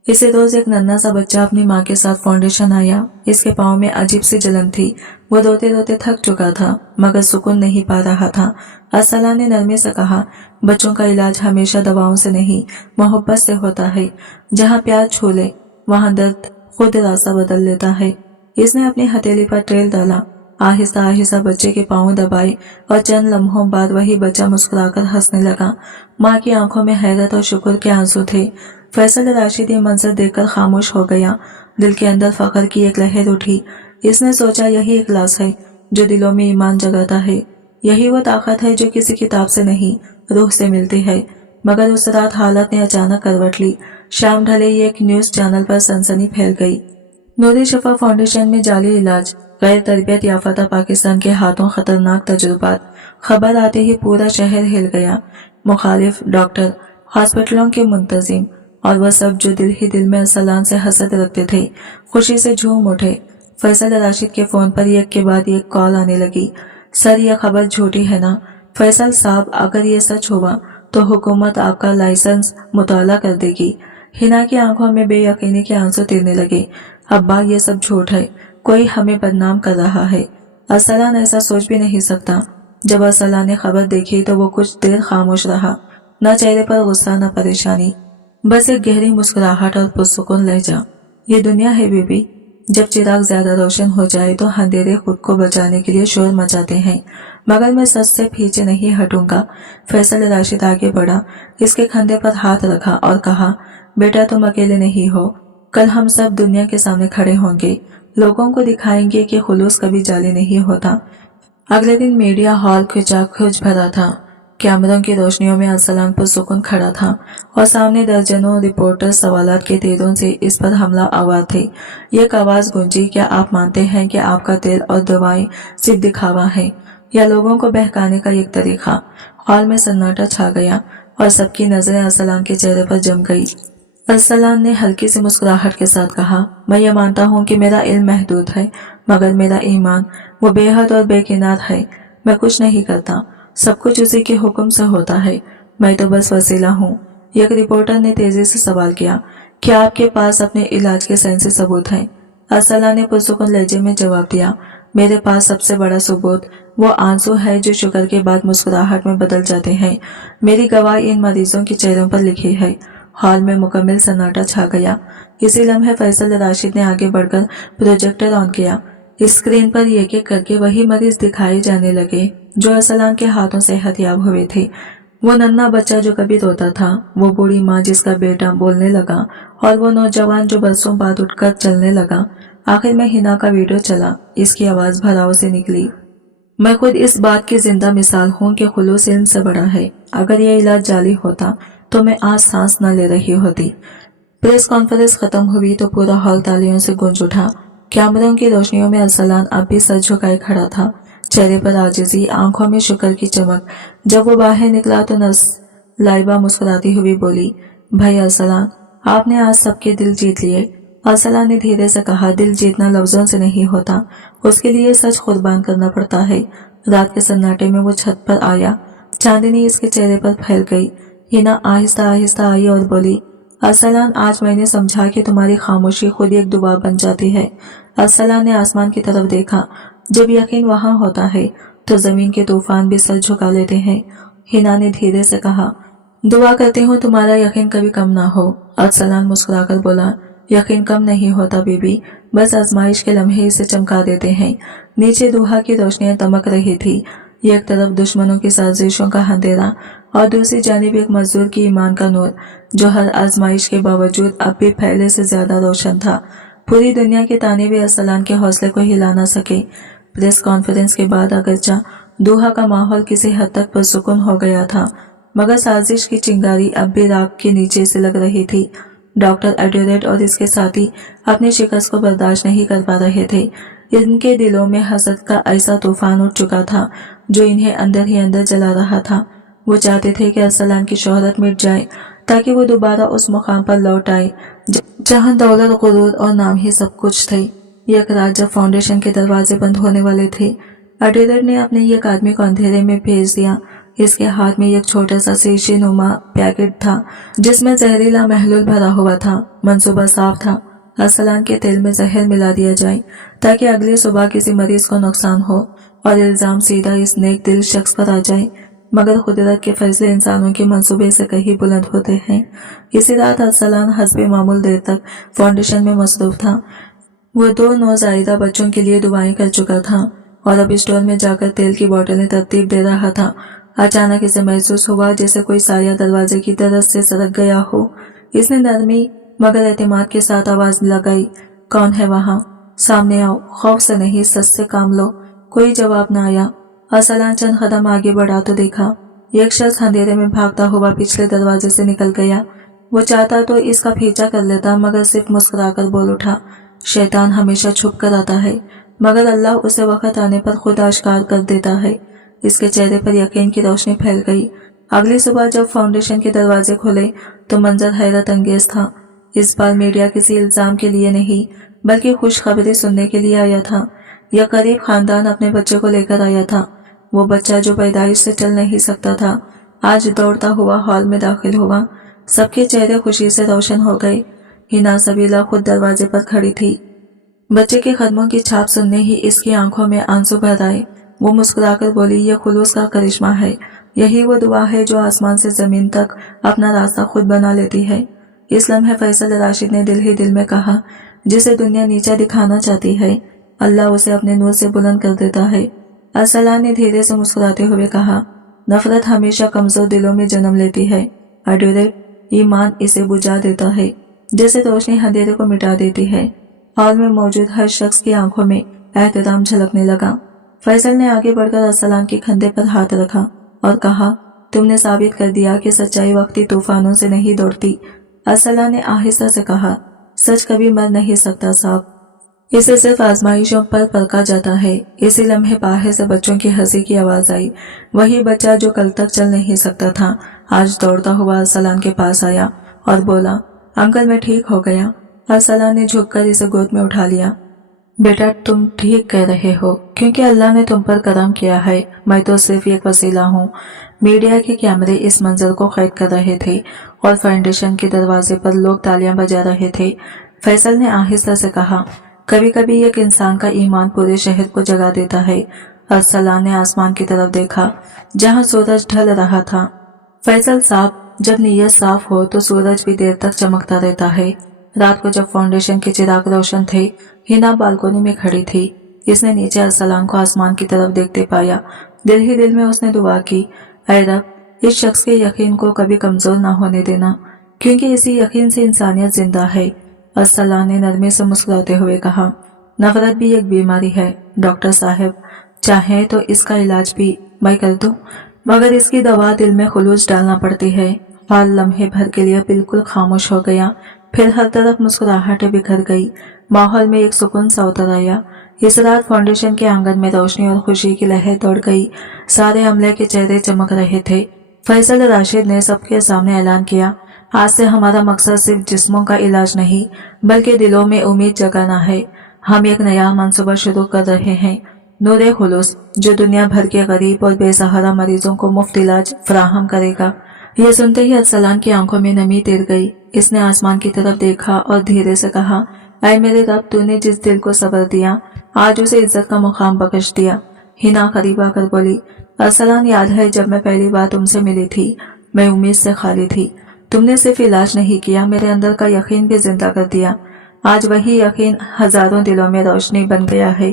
इसे रोज एक नन्हा सा बच्चा अपनी माँ के साथ फाउंडेशन आया। इसके पाँव में अजीब सी जलन थी। वो रोते रोते थक चुका था, मगर सुकून नहीं पा रहा था। अरसलान ने नरमी से कहा, बच्चों का इलाज हमेशा दवाओं से नहीं, मोहब्बत से होता है। जहाँ प्यार छू ले, वहाँ दर्द खुद रास्ता बदल लेता है। इसने अपनी हथेली पर तेल डाला, आहिस्ता आहिस्ता बच्चे के पांव दबाए और चंद लम्हों बाद वही बच्चा मुस्कुराकर हंसने लगा। माँ की आंखों में हैरत और शुक्र के आंसू थे। फैसल राशिद ये मंजर देखकर खामोश हो गया। दिल के अंदर फख्र की एक लहर उठी। इसने सोचा, यही इखलास है जो दिलों में ईमान जगाता है। यही वो ताकत है जो किसी किताब से नहीं, रूह से मिलती है। मगर उस रात हालत ने अचानक करवट ली। शाम ढले ही एक न्यूज चैनल पर सनसनी फैल गई। नूरी शफा फाउंडेशन में जाली इलाज, गैर तरबियत याफ्ता पाकिस्तान के हाथों खतरनाक तजुर्बात। खबर आते ही पूरा शहर हिल गया। मुखालिफ डॉक्टर, हॉस्पिटलों के मुंतजिम और वह सब जो दिल ही दिल में अरसलान से हसद रखते थे, खुशी से झूम उठे। फैसल राशिद के फोन पर एक के बाद एक कॉल आने लगी। सर, यह खबर झूठी है ना? फैसल साहब, अगर ये सच हुआ तो हुकूमत आपका लाइसेंस मुताला कर देगी। हिना की आंखों में बेयकीनी के आंसू तिरने लगे। अब्बा, ये सब झूठ है, कोई हमें बदनाम कर रहा है। अरसलान ऐसा सोच भी नहीं सकता। जब अरसलान ने खबर देखी तो वो कुछ देर खामोश रहा। न चेहरे पर गुस्सा, न परेशानी, बस एक गहरी मुस्कुराहट और पुरसुकून लहजा। ये दुनिया है बेबी, जब चिराग ज्यादा रोशन हो जाए तो अंधेरे खुद को बचाने के लिए शोर मचाते हैं, मगर मैं सच से पीछे नहीं हटूंगा। फैसल राशिद आगे बढ़ा, इसके कंधे पर हाथ रखा और कहा, बेटा तुम अकेले नहीं हो। कल हम सब दुनिया के सामने खड़े होंगे, लोगों को दिखाएंगे कि खुलूस कभी जाली नहीं होता। अगले दिन मीडिया हॉल खचाखच भरा था। कैमरों की रोशनियों में अरसलान पुरसुकून खड़ा था और सामने दर्जनों रिपोर्टर सवालात के तीरों से इस पर हमला आवर थे। एक आवाज गूंजी, क्या आप मानते हैं कि आपका तेल और दवाएं सिर्फ दिखावा है या लोगों को बहकाने का एक तरीका? हॉल में सन्नाटा छा गया और सबकी नजरें अरसलान के चेहरे पर जम गई। अरसलान ने हल्की सी मुस्कुराहट के साथ कहा, मैं ये मानता हूँ कि मेरा इल्म महदूद है, मगर मेरा ईमान वो बेहद और बेकिनार है। मैं कुछ नहीं करता, सब कुछ उसी के हुक्म से होता है, मैं तो बस वसीला हूँ। एक रिपोर्टर ने तेजी से सवाल किया, क्या आपके पास अपने इलाज के साइंसी सबूत हैं? अरसलान ने पुरसुकून लहजे में जवाब दिया, मेरे पास सबसे बड़ा सबूत वो आंसू है जो शुक्र के बाद मुस्कुराहट में बदल जाते हैं। मेरी गवाही इन मरीजों के चेहरों पर लिखी है। हॉल में मुकम्मल सन्नाटा छा गया। इसी लम्हे फैसल राशिद ने आगे बढ़कर प्रोजेक्टर ऑन किया। स्क्रीन पर एक एक करके वही मरीज दिखाए जाने लगे जो अरसलान के हाथों से हथियाब हुए थे। वो नन्हा बच्चा जो कभी रोता था, वो बूढ़ी माँ जिसका बेटा बोलने लगा, और वो नौजवान जो बरसों बाद उठकर चलने लगा। आखिर में हिना का वीडियो चला। इसकी आवाज भराव से निकली, मैं खुद इस बात की जिंदा मिसाल हूँ कि खुलूस इल्म से बड़ा है। अगर ये इलाज जाली होता तो मैं आज सांस न ले रही होती। प्रेस कॉन्फ्रेंस खत्म हुई तो पूरा हॉल तालियों से गूंज उठा। कैमरों की रोशनियों में अरसलान अब भी सर झुकाए खड़ा था, चेहरे पर आजिज़ी, आंखों में शुक्र की चमक। जब वो बाहर निकला तो नर्स लाइबा मुस्कुराती हुई बोली, भाई अरसलान, आपने आज सबके दिल जीत लिए। अरसलान ने धीरे से कहा, दिल जीतना लफ्जों से नहीं होता, उसके लिए सच कुर्बान करना पड़ता है। रात के सन्नाटे में वो छत पर आया। चांदनी इसके चेहरे पर फैल गई। हिना आहिस्ता आहिस्ता आई और बोली, अरसलान, आज मैंने समझा कि तुम्हारी खामोशी खुद एक दुआ बन जाती है। अरसलान ने आसमान की तरफ देखा। जब यकीन वहां होता है तो जमीन के तूफान भी सर झुका लेते हैं। हिना ने धीरे से कहा, दुआ करती हूँ तुम्हारा यकीन कभी कम ना हो। अरसलान मुस्कुराकर बोला, यकीन कम नहीं होता बीबी, बस आजमाइश के लम्हे इसे चमका देते हैं। नीचे दुहा की रोशनियां दमक रही थी। एक तरफ दुश्मनों की साजिशों का अंधेरा और दूसरी जानिब एक मजदूर की ईमान का नूर, जो हर आजमाइश के बावजूद अब भी पहले से ज्यादा रोशन था। पूरी दुनिया के ताने भी अरसलान के हौसले को हिला न सके। प्रेस कॉन्फ्रेंस के बाद अगरचा दोहा का माहौल किसी हद तक पुरसुकून हो गया था, मगर साजिश की चिंगारी अब भी राख के नीचे से लग रही थी। डॉक्टर एड्यूरेट और इसके साथी अपनी शिकस्त को बर्दाश्त नहीं कर पा रहे थे। इनके दिलों में हसद का ऐसा तूफान उठ चुका था जो इन्हें अंदर ही अंदर जला रहा था। वो चाहते थे कि अरसलान की शोहरत मिट जाए ताकि वो दोबारा उस मुकाम पर लौट आए जहां दौलत, गुरूर और नाम ही सब कुछ थे। एक रात जब फाउंडेशन के दरवाजे बंद होने वाले थे, एड्यूरेट ने अपने एक आदमी को अंधेरे में भेज दिया। इसके हाथ में एक छोटा सा शीशे नुमा पैकेट था जिसमें जहरीला महलूल भरा हुआ था। मंसूबा साफ था, अरसलान के तेल में जहर मिला दिया जाए ताकि अगली सुबह किसी मरीज को नुकसान हो और इल्जाम सीधा इस नेक दिल शख्स पर आ जाए। मगर कुदरत के फैसले इंसानों के मंसूबे से कहीं बुलंद होते हैं। इसी रात अरसलान हस्बे मामूल देर तक फाउंडेशन में मसरूफ था। वो 2 नौज़ायदा बच्चों के लिए दुआएं कर चुका था और अब स्टोर में जाकर तेल की बोतलें तरतीब दे रहा था। अचानक इसे महसूस हुआ जैसे कोई साया दरवाजे की तरफ से सरक गया हो। इसने नरमी मगर एतमाद के साथ आवाज लगाई, कौन है वहाँ? सामने आओ, खौफ से नहीं सच से काम लो। कोई जवाब न आया। अरसलान चंद कदम आगे बढ़ा तो देखा एक शख्स अंधेरे में भागता हुआ पिछले दरवाजे से निकल गया। वो चाहता तो इसका पीछा कर लेता मगर सिर्फ मुस्कुराकर बोल उठा, शैतान हमेशा छुप कर आता है मगर अल्लाह उसे वक्त आने पर खुद आश्कार कर देता है। इसके चेहरे पर यकीन की रोशनी फैल गई। अगली सुबह जब फाउंडेशन के दरवाजे खुले तो मंजर हैरत अंगेज था। इस बार मीडिया किसी इल्जाम के लिए नहीं बल्कि खुशखबरी सुनने के लिए आया था। यह गरीब खानदान अपने बच्चे को लेकर आया था। वो बच्चा जो पैदाइश से चल नहीं सकता था आज दौड़ता हुआ हॉल में दाखिल हुआ। सबके चेहरे खुशी से रोशन हो गए। हिना सबीला खुद दरवाजे पर खड़ी थी। बच्चे के कदमों की छाप सुनने ही इसकी आंखों में आंसू भर आए। वो मुस्कुराकर बोली, यह खुलूस का करिश्मा है। यही वो दुआ है जो आसमान से जमीन तक अपना रास्ता खुद बना लेती है। इस लम्हे फैसल राशिद ने दिल ही दिल में कहा, जिसे दुनिया नीचा दिखाना चाहती है अल्लाह उसे अपने नूर से बुलंद कर देता है। अरसलान ने धीरे से मुस्कुराते हुए कहा, नफरत हमेशा कमजोर दिलों में जन्म लेती है। एड्यूरेट, ईमान इसे बुझा देता है जैसे रोशनी अंधेरे को मिटा देती है। हॉल में मौजूद हर शख्स की आंखों में एहतराम झलकने लगा। फैसल ने आगे बढ़कर अरसलान के कंधे पर हाथ रखा और कहा, तुमने साबित कर दिया कि सच्चाई वक्ती तूफानों से नहीं दौड़ती। अरसलान ने आहिस्ता से कहा, सच कभी मर नहीं सकता साहब, इसे सिर्फ आजमाइशों पर परखा जाता है। इसी लम्हे बाहर से बच्चों की हंसी की आवाज आई। वही बच्चा जो कल तक चल नहीं सकता था आज दौड़ता हुआ अरसलान के पास आया और बोला, अंकल मैं ठीक हो गया। अरसलान ने झुककर इसे गोद में उठा लिया। बेटा तुम ठीक कह रहे हो क्योंकि अल्लाह ने तुम पर करम किया है। मैं तो सिर्फ एक वसीला हूँ। मीडिया के कैमरे इस मंजर को कैद कर रहे थे और फाउंडेशन के दरवाजे पर लोग तालियां बजा रहे थे। फैसल ने आहिस्ता से कहा, कभी कभी एक इंसान का ईमान पूरे शहर को जगा देता है। अरसलान ने आसमान की तरफ देखा जहां सूरज ढल रहा था। फैसल साहब, जब नीयत साफ हो तो सूरज भी देर तक चमकता रहता है। रात को जब फाउंडेशन के चिराग रोशन थे, हिना बालकोनी में खड़ी थी। इसने नीचे अरसलान को आसमान की तरफ देखते पाया। दिल ही दिल में उसने दुआ की, ऐ रब, इस शख्स के यकीन को कभी कमजोर ना होने देना क्योंकि इसी यकीन से इंसानियत जिंदा है। अरसलान ने नरमी से मुस्कुराते हुए कहा, नफरत भी एक बीमारी है डॉक्टर साहब, चाहे तो इसका इलाज भी मैं कर दूं, मगर इसकी दवा दिल में खुलूस डालना पड़ती है। हाल लम्हे भर के लिए बिल्कुल खामोश हो गया, फिर हर तरफ मुस्कुराहटें बिखर गई। माहौल में एक सुकून सा उतर आया। इस रात फाउंडेशन के आंगन में रोशनी और खुशी की लहर दौड़ गई। सारे अमले के चेहरे चमक रहे थे। फैसल राशिद ने सबके सामने ऐलान किया, आज से हमारा मकसद सिर्फ जिस्मों का इलाज नहीं बल्कि दिलों में उम्मीद जगाना है। हम एक नया मंसूबा शुरू कर रहे हैं, नूरे खुलूस, जो दुनिया भर के गरीब और बेसहारा मरीजों को मुफ्त इलाज फराहम करेगा। यह सुनते ही अरसलान की आंखों में नमी तेर गई। इसने आसमान की तरफ देखा और धीरे से कहा, ऐ मेरे रब, तूने जिस दिल को सब्र दिया आज उसे इज्जत का मुकाम बख्श दिया। हिना करीब आकर बोली, अरसलान, याद है जब मैं पहली बार तुमसे मिली थी, मैं उम्मीद से खाली थी। तुमने सिर्फ इलाज नहीं किया, मेरे अंदर का यकीन भी जिंदा कर दिया। आज वही यकीन हजारों दिलों में रोशनी बन गया है।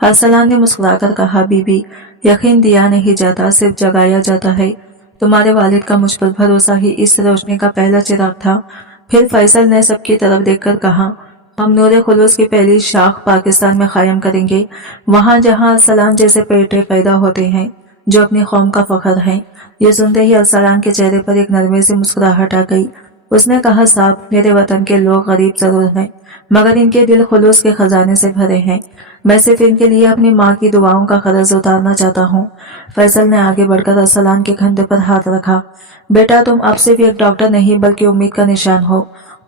अरसलान ने मुस्कुराकर कहा, बीबी, यकीन दिया नहीं जाता, सिर्फ जगाया जाता है। तुम्हारे वालिद का मुझ पर भरोसा ही इस रोशनी का पहला चिराग था। फिर फैसल ने सबकी तरफ देखकर कहा, हम नूर खुलूस की पहली शाख पाकिस्तान में कायम करेंगे, वहां जहां अरसलान जैसे बेटे पैदा होते हैं जो अपनी कौम का फख्र हैं। ये सुनते ही अरसलान के चेहरे पर एक नरमी सी मुस्कुराहट आ गई। उसने कहा, साहब, मेरे वतन के लोग गरीब जरूर हैं, मगर इनके दिल खुलूस के खजाने से भरे हैं। मैं सिर्फ इनके लिए अपनी माँ की दुआओं का कर्ज उतारना चाहता हूँ। फैसल ने आगे बढ़कर अरसलान के कंधे पर हाथ रखा। बेटा, तुम अब सिर्फ एक डॉक्टर नहीं बल्कि उम्मीद का निशान हो।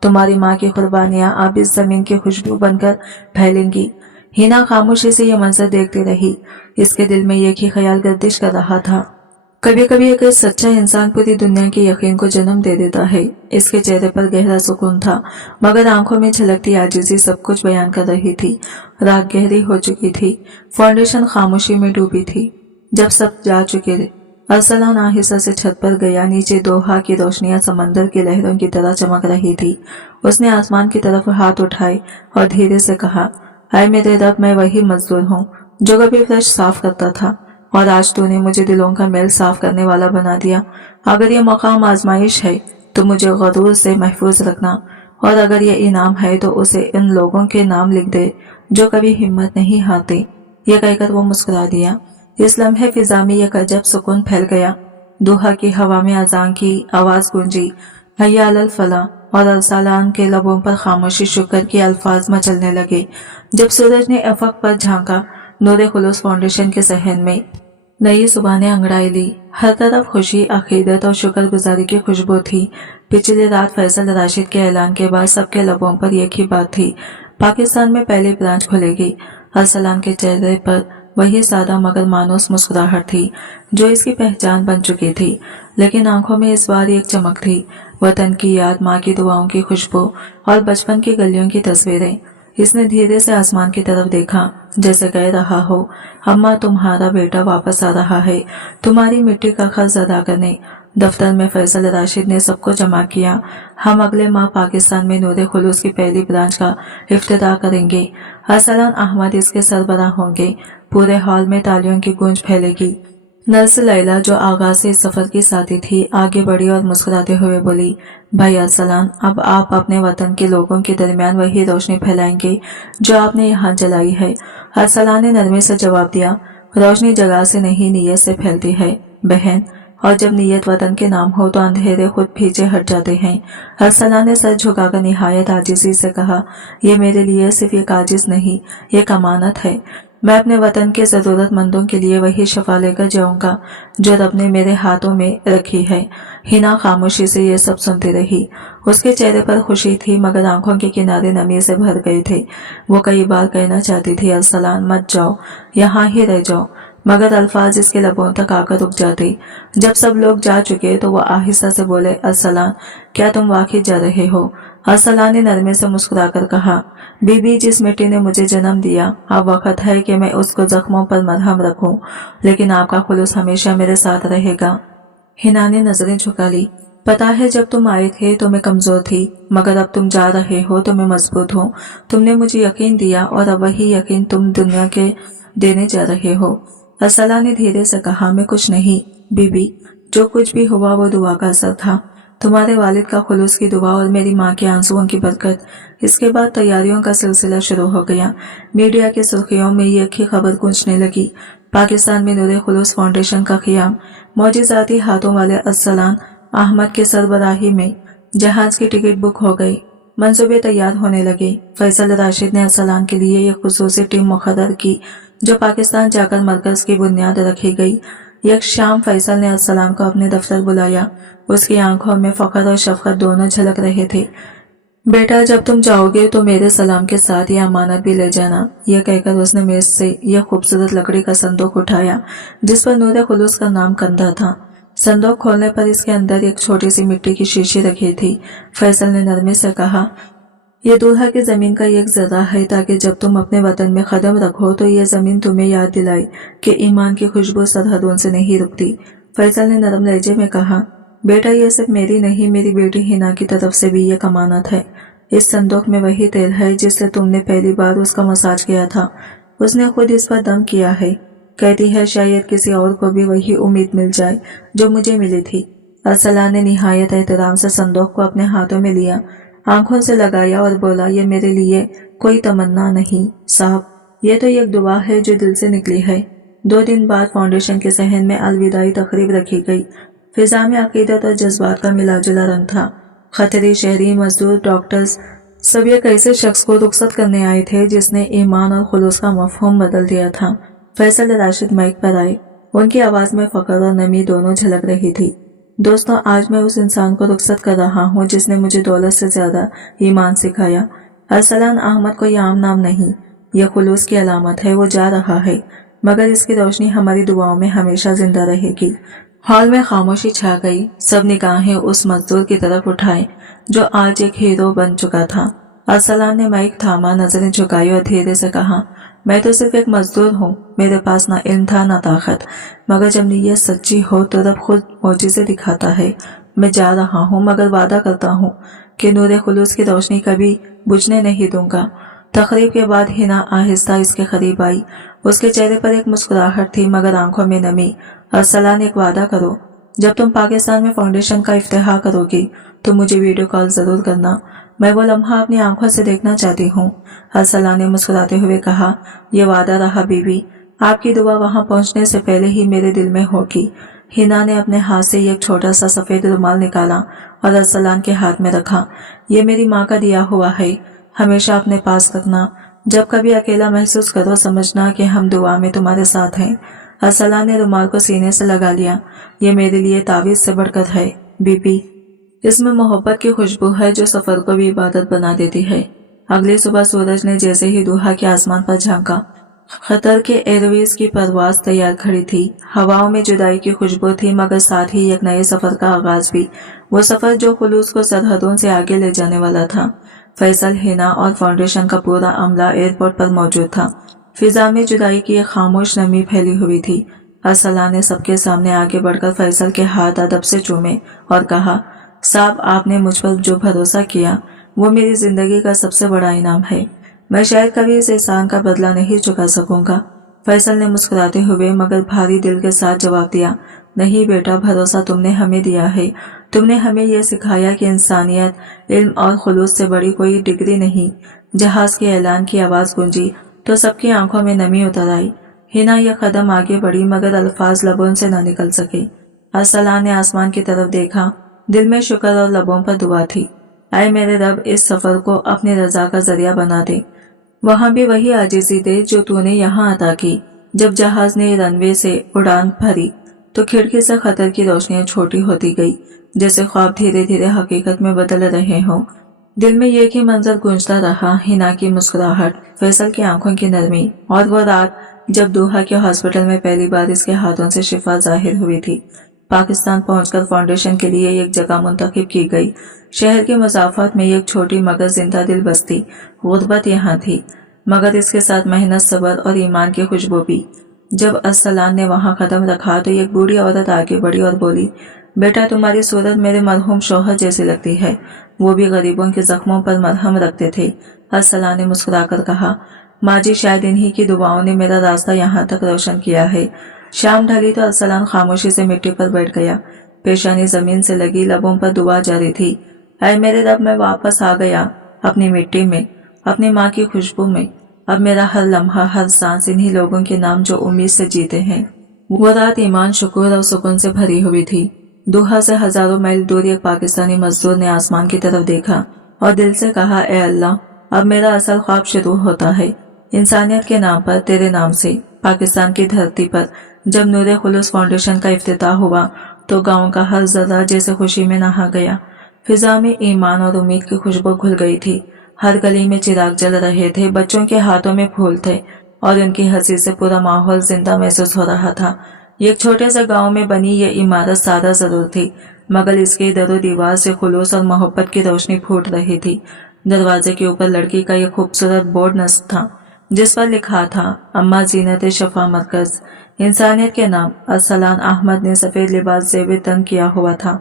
तुम्हारी माँ की कुर्बानियां अब इस जमीन की खुशबू बनकर फैलेंगी। हिना खामोशी से यह मंजर देखती रही। इसके दिल में एक ही ख्याल गर्दिश कर रहा था, कभी कभी एक सच्चा इंसान पूरी दुनिया के यकीन को जन्म दे देता है। इसके चेहरे पर गहरा सुकून था, मगर आंखों में झलकती आजिज़ी सब कुछ बयान कर रही थी। रात गहरी हो चुकी थी, फाउंडेशन खामोशी में डूबी थी। जब सब जा चुके थे, अरसलान आहिस्ता से छत पर गया। नीचे दोहा की रोशनियां समंदर की लहरों की तरह चमक रही थी। उसने आसमान की तरफ हाथ उठाए और धीरे से कहा, ऐ मेरे रब, मैं वही मजदूर हूँ जो कभी फर्श साफ करता था, और आज तूने मुझे दिलों का मैल साफ करने वाला बना दिया। अगर ये मकाम आजमाइश है तो मुझे गरूर से महफूज रखना, और अगर ये इनाम है तो उसे इन लोगों के नाम लिख दे जो कभी हिम्मत नहीं हारते। ये कहकर वो मुस्कुरा दिया। इस लम्हे फिजा में एक अजब सुकून फैल गया। दोहा की हवा में अजान की आवाज गूंजी, हय्या अलल फला, और अरसलान के लबों पर खामोशी शुक्र के अल्फाज मचलने लगे। जब सूरज ने अफक पर झांका, नूर खुलूस फाउंडेशन के सहन में नई सुबह ने अंगड़ाई ली। हर तरफ खुशी, अकीदत और शुक्रगुजारी की खुशबू थी। पिछली रात फैसल राशिद के ऐलान के बाद सबके लबों पर एक ही बात थी, पाकिस्तान में पहली ब्रांच खुलेगी। अरसलान के चेहरे पर वही सादा मगर मानूस मुस्कुराहट थी जो इसकी पहचान बन चुकी थी, लेकिन आंखों में इस बार एक चमक थी, वतन की याद, माँ की दुआओं की खुशबू और बचपन की गलियों की तस्वीरें। इसने धीरे से आसमान की तरफ देखा, जैसे कह रहा हो, अम्मा, तुम्हारा बेटा वापस आ रहा है, तुम्हारी मिट्टी का खर्च अदा करने। दफ्तर में फैसल राशिद ने सबको जमा किया। हम अगले माह पाकिस्तान में नूर खुलूस की पहली ब्रांच का इफ्तिताह करेंगे। अरसलान अहमद इसके सरबराह होंगे। पूरे हॉल में तालियों की गूंज फैलेगी। नर्स लैला, जो आगाज से इस सफर की साथी थी, आगे बढ़ी और मुस्कुराते हुए बोली, भाई अरसलान, अब आप अपने वतन के लोगों के दरमियान वही रोशनी फैलाएंगे जो आपने यहाँ जलाई है। अरसलान ने नरमी से जवाब दिया, रोशनी जगह से नहीं, नीयत से फैलती है बहन, और जब नीयत वतन के नाम हो तो अंधेरे खुद पीछे हट जाते हैं। अरसलान ने सर झुकाकर निहायत आजिज़ी से कहा, यह मेरे लिए सिर्फ एक आजिज़ नहीं, एक अमानत है। मैं अपने वतन के जरूरतमंदों के लिए वही शफा लेकर जाऊंगा जो रब ने मेरे हाथों में रखी है। हिना खामोशी से ये सब सुनती रही। उसके चेहरे पर खुशी थी, मगर आंखों के किनारे नमी से भर गए थे। वो कई बार कहना चाहती थी, अरसलान, मत जाओ, यहाँ ही रह जाओ, मगर अल्फाज इसके लबों तक आकर रुक जाते। जब सब लोग जा चुके तो वह आहिस्ता से बोले, अरसलान, क्या तुम वाकई जा रहे हो? अरसलान ने नरमे से मुस्कुराकर कहा, बीबी, जिस मिट्टी ने मुझे जन्म दिया, अब वक्त है कि मैं उसको जख्मों पर मरहम रखूं, लेकिन आपका खुलूस हमेशा मेरे साथ रहेगा। हिना ने नजरें झुका ली। पता है, जब तुम आए थे तो मैं कमजोर थी, मगर अब तुम जा रहे हो तो मैं मजबूत हूँ। तुमने मुझे यकीन दिया और अब वही यकीन तुम दुनिया के देने जा रहे हो। अरसलान ने धीरे से कहा, मैं कुछ नहीं बीबी, जो कुछ भी हुआ वो दुआ का असर था, तुम्हारे वालिद का खुलूस की दुआ और मेरी माँ के आंसुओं की बरकत। इसके बाद तैयारियों का सिलसिला शुरू हो गया। मीडिया की सुर्खियों में एक ही खबर गूंजने लगी, पाकिस्तान में नूर खुलूस फाउंडेशन का क़ियाम। मौजिज़ाती हाथों वाले अरसलान अहमद के सरबराही में जहाज की टिकट बुक हो गई, मंसूबे तैयार होने लगे। फैसल राशिद ने अरसलान के लिए एक खुसूसी टीम मुकर्रर की जो पाकिस्तान जाकर मरकज की बुनियाद रखी गई। एक शाम फैसल ने अरसलान को अपने दफ्तर बुलाया। उसकी आंखों में फख्र और शफकत दोनों झलक रहे थे। बेटा, जब तुम जाओगे तो मेरे सलाम के साथ ये अमानत भी ले जाना। यह कहकर उसने मेज से यह खूबसूरत लकड़ी का संदूक उठाया जिस पर नूर खुलूस का नाम कंधा था। संदूक खोलने पर इसके अंदर एक छोटी सी मिट्टी की शीशी रखी थी। फैसल ने नरमी से कहा, ये दूल्हा की जमीन का एक जर्रा है, ताकि जब तुम अपने वतन में कदम रखो तो ये जमीन तुम्हें याद दिलाए कि ईमान की खुशबू सरहदों से नहीं रुकती। फैसल ने नरम लहजे में कहा, बेटा, ये सिर्फ मेरी नहीं, मेरी बेटी हिना की तरफ से भी ये अमानत है। इस संदूक में वही तेल है जिससे तुमने पहली बार उसका मसाज किया था। उसने खुद इस पर दम किया है। कहती है शायद किसी और को भी वही उम्मीद मिल जाए जो मुझे मिली थी। अरसलान ने निहायत एहतराम से संदूक को अपने हाथों में लिया, आंखों से लगाया और बोला, ये मेरे लिए कोई तमन्ना नहीं साहब, ये तो एक दुआ है जो दिल से निकली है। 2 दिन बाद फाउंडेशन के सहन में अलविदाई तकरीब रखी गई। फिजा में अकीदत और जज्बात का मिलाजुला रंग था। खतरी, शहरी, मजदूर, डॉक्टर्स, सब एक ऐसे शख्स को रुखसत करने आए थे जिसने ईमान और खुलूस का मफहूम बदल दिया था। फैसल राशिद माइक पर आए। उनकी आवाज में फक्र और नमी दोनों झलक रही थी। दोस्तों, आज मैं उस इंसान को रुखसत कर रहा हूँ जिसने मुझे दौलत से ज्यादा ईमान सिखाया। अरसलान अहमद को यह आम नाम नहीं, यह खुलूस की अलामत है। वो जा रहा है, मगर इसकी रोशनी हमारी दुआओं में हमेशा जिंदा रहेगी। हॉल में खामोशी छा गई। सब निगाहें उस मजदूर की तरफ उठाए जो आज एक हीरो बन चुका था। अरसलान ने माइक थामा, नजरें झुकाई और धीरे से कहा, मैं तो सिर्फ एक मजदूर हूँ। मेरे पास ना इल्म था ना ताकत, मगर जब नीयत सच्ची हो तो रब खुद मौजिज़े दिखाता है। मैं जा रहा हूँ, मगर वादा करता हूँ कि नूरे खुलूस की रोशनी कभी बुझने नहीं दूंगा। तकरीब के बाद हिना आहिस्ता इसके करीब आई। उसके चेहरे पर एक मुस्कुराहट थी, मगर आंखों में नमी। अरसलान, एक वादा करो, जब तुम पाकिस्तान में फाउंडेशन का इफ्तिताह करोगी तो मुझे वीडियो कॉल जरूर करना। मैं वो लम्हा अपनी आंखों से देखना चाहती हूँ। अरसलान ने मुस्कुराते हुए कहा, यह वादा रहा बीवी, आपकी दुआ वहां पहुंचने से पहले ही मेरे दिल में होगी। हिना ने अपने हाथ से एक छोटा सा सफेद रुमाल निकाला और अरसलान के हाथ में रखा। ये मेरी माँ का दिया हुआ है, हमेशा अपने पास रखना। जब कभी अकेला महसूस करो, समझना कि हम दुआ में तुम्हारे साथ हैं। अरसलान ने रुमाल को सीने से लगा लिया। ये मेरे लिए तावीज से बढ़कर है बीबी। इसमें मोहब्बत की खुशबू है जो सफर को भी इबादत बना देती है। अगली सुबह सूरज ने जैसे ही दोहा के आसमान पर झांका, खतर के एयरवेज की परवाज तैयार खड़ी थी। हवाओं में जुदाई की खुशबू थी, मगर साथ ही एक नए सफर का आगाज भी। वो सफर जो खुलूस को सरहदों से आगे ले जाने वाला था। फैसल, हिना और फाउंडेशन का पूरा अमला एयरपोर्ट पर मौजूद था। फिजा में जुदाई की एक खामोश नमी फैली हुई थी। अरसलान ने सबके सामने आगे बढ़कर फैसल के हाथ अदब से चूमे और कहा, साहब, आपने मुझ पर जो भरोसा किया वो मेरी जिंदगी का सबसे बड़ा इनाम है। मैं शायद कभी इस एहसान का बदला नहीं चुका सकूंगा। फैसल ने मुस्कुराते हुए मगर भारी दिल के साथ जवाब दिया, नहीं बेटा, भरोसा तुमने हमें दिया है। तुमने हमें यह सिखाया कि इंसानियत, इल्म और खुलूस से बड़ी कोई डिग्री नहीं। जहाज के ऐलान की आवाज गूंजी तो सबकी आंखों में नमी उतर आई। हिना यह कदम आगे बढ़ी, मगर अल्फाज लबों से न निकल सके। अरसलान ने आसमान की तरफ देखा। दिल में शुक्र और लबों पर दुआ थी, आए मेरे रब, इस सफर को अपनी रजा का जरिया बना दे। वहां भी वही आजिज़ी दे जो तूने यहाँ अता की। जब जहाज ने रनवे से उड़ान भरी तो खिड़की से खतर की रोशनियां छोटी होती गई, जैसे ख्वाब धीरे धीरे हकीकत में बदल रहे हों। दिल में एक ही मंजर गूंजता रहा, हिना की मुस्कुराहट, फैसल की आंखों की नरमी, और वो रात जब दोहा के हॉस्पिटल में पहली बार इसके हाथों से शिफा जाहिर हुई थी। पाकिस्तान पहुंचकर फाउंडेशन के लिए एक जगह मुंतखब की गई। शहर के मुसाफात में एक छोटी मगर जिंदा दिल बस्ती। गुर्बत यहाँ थी, मगर इसके साथ मेहनत, सब्र और ईमान की खुशबू भी। जब अरसलान ने वहां कदम रखा तो एक बूढ़ी औरत आगे बढ़ी और बोली, बेटा, तुम्हारी सूरत मेरे मरहूम शौहर जैसी लगती है। वो भी गरीबों के जख्मों पर मरहम रखते थे। अरसलान ने मुस्कुराकर कहा, माँ जी, शायद इन्हीं की दुआओं ने मेरा रास्ता यहाँ तक रोशन किया है। शाम ढली तो अरसलान खामोशी से मिट्टी पर बैठ गया। पेशानी जमीन से लगी, लबों पर दुआ जारी थी, ऐ मेरे रब, मैं वापस आ गया अपनी मिट्टी में, अपनी माँ की खुशबू में। अब मेरा हर लम्हा, हर सांस इन्हीं लोगों के नाम जो उम्मीद से जीते हैं। वो रात ईमान, शुक्र और सुकून से भरी हुई थी। दोहा से हजारों मील दूर एक पाकिस्तानी मजदूर ने आसमान की तरफ देखा और दिल से कहा, ए अल्लाह, अब मेरा असल ख्वाब शुरू होता है। इंसानियत के नाम पर, तेरे नाम से। पाकिस्तान की धरती पर जब नूरे खुलूस फाउंडेशन का इफ्तिताह हुआ तो गांव का हर जर्रा जैसे खुशी में नहा गया। फिजा में ईमान और उम्मीद की खुशबू घुल गई थी। हर गली में चिराग जल रहे थे, बच्चों के हाथों में फूल थे और उनकी हंसी से पूरा माहौल जिंदा महसूस हो रहा था। एक छोटे से गांव में बनी ये इमारत सादा जरूर थी, मगर इसके दरो दीवार से खुलूस और मोहब्बत की रोशनी फूट रही थी। दरवाजे के ऊपर लड़की का एक खूबसूरत बोर्ड नस्ब था, जिस पर लिखा था अम्मा जीनत शफा मरकज। इंसानियत के नाम अरसलान अहमद ने सफेद लिबास जेब तन किया हुआ था।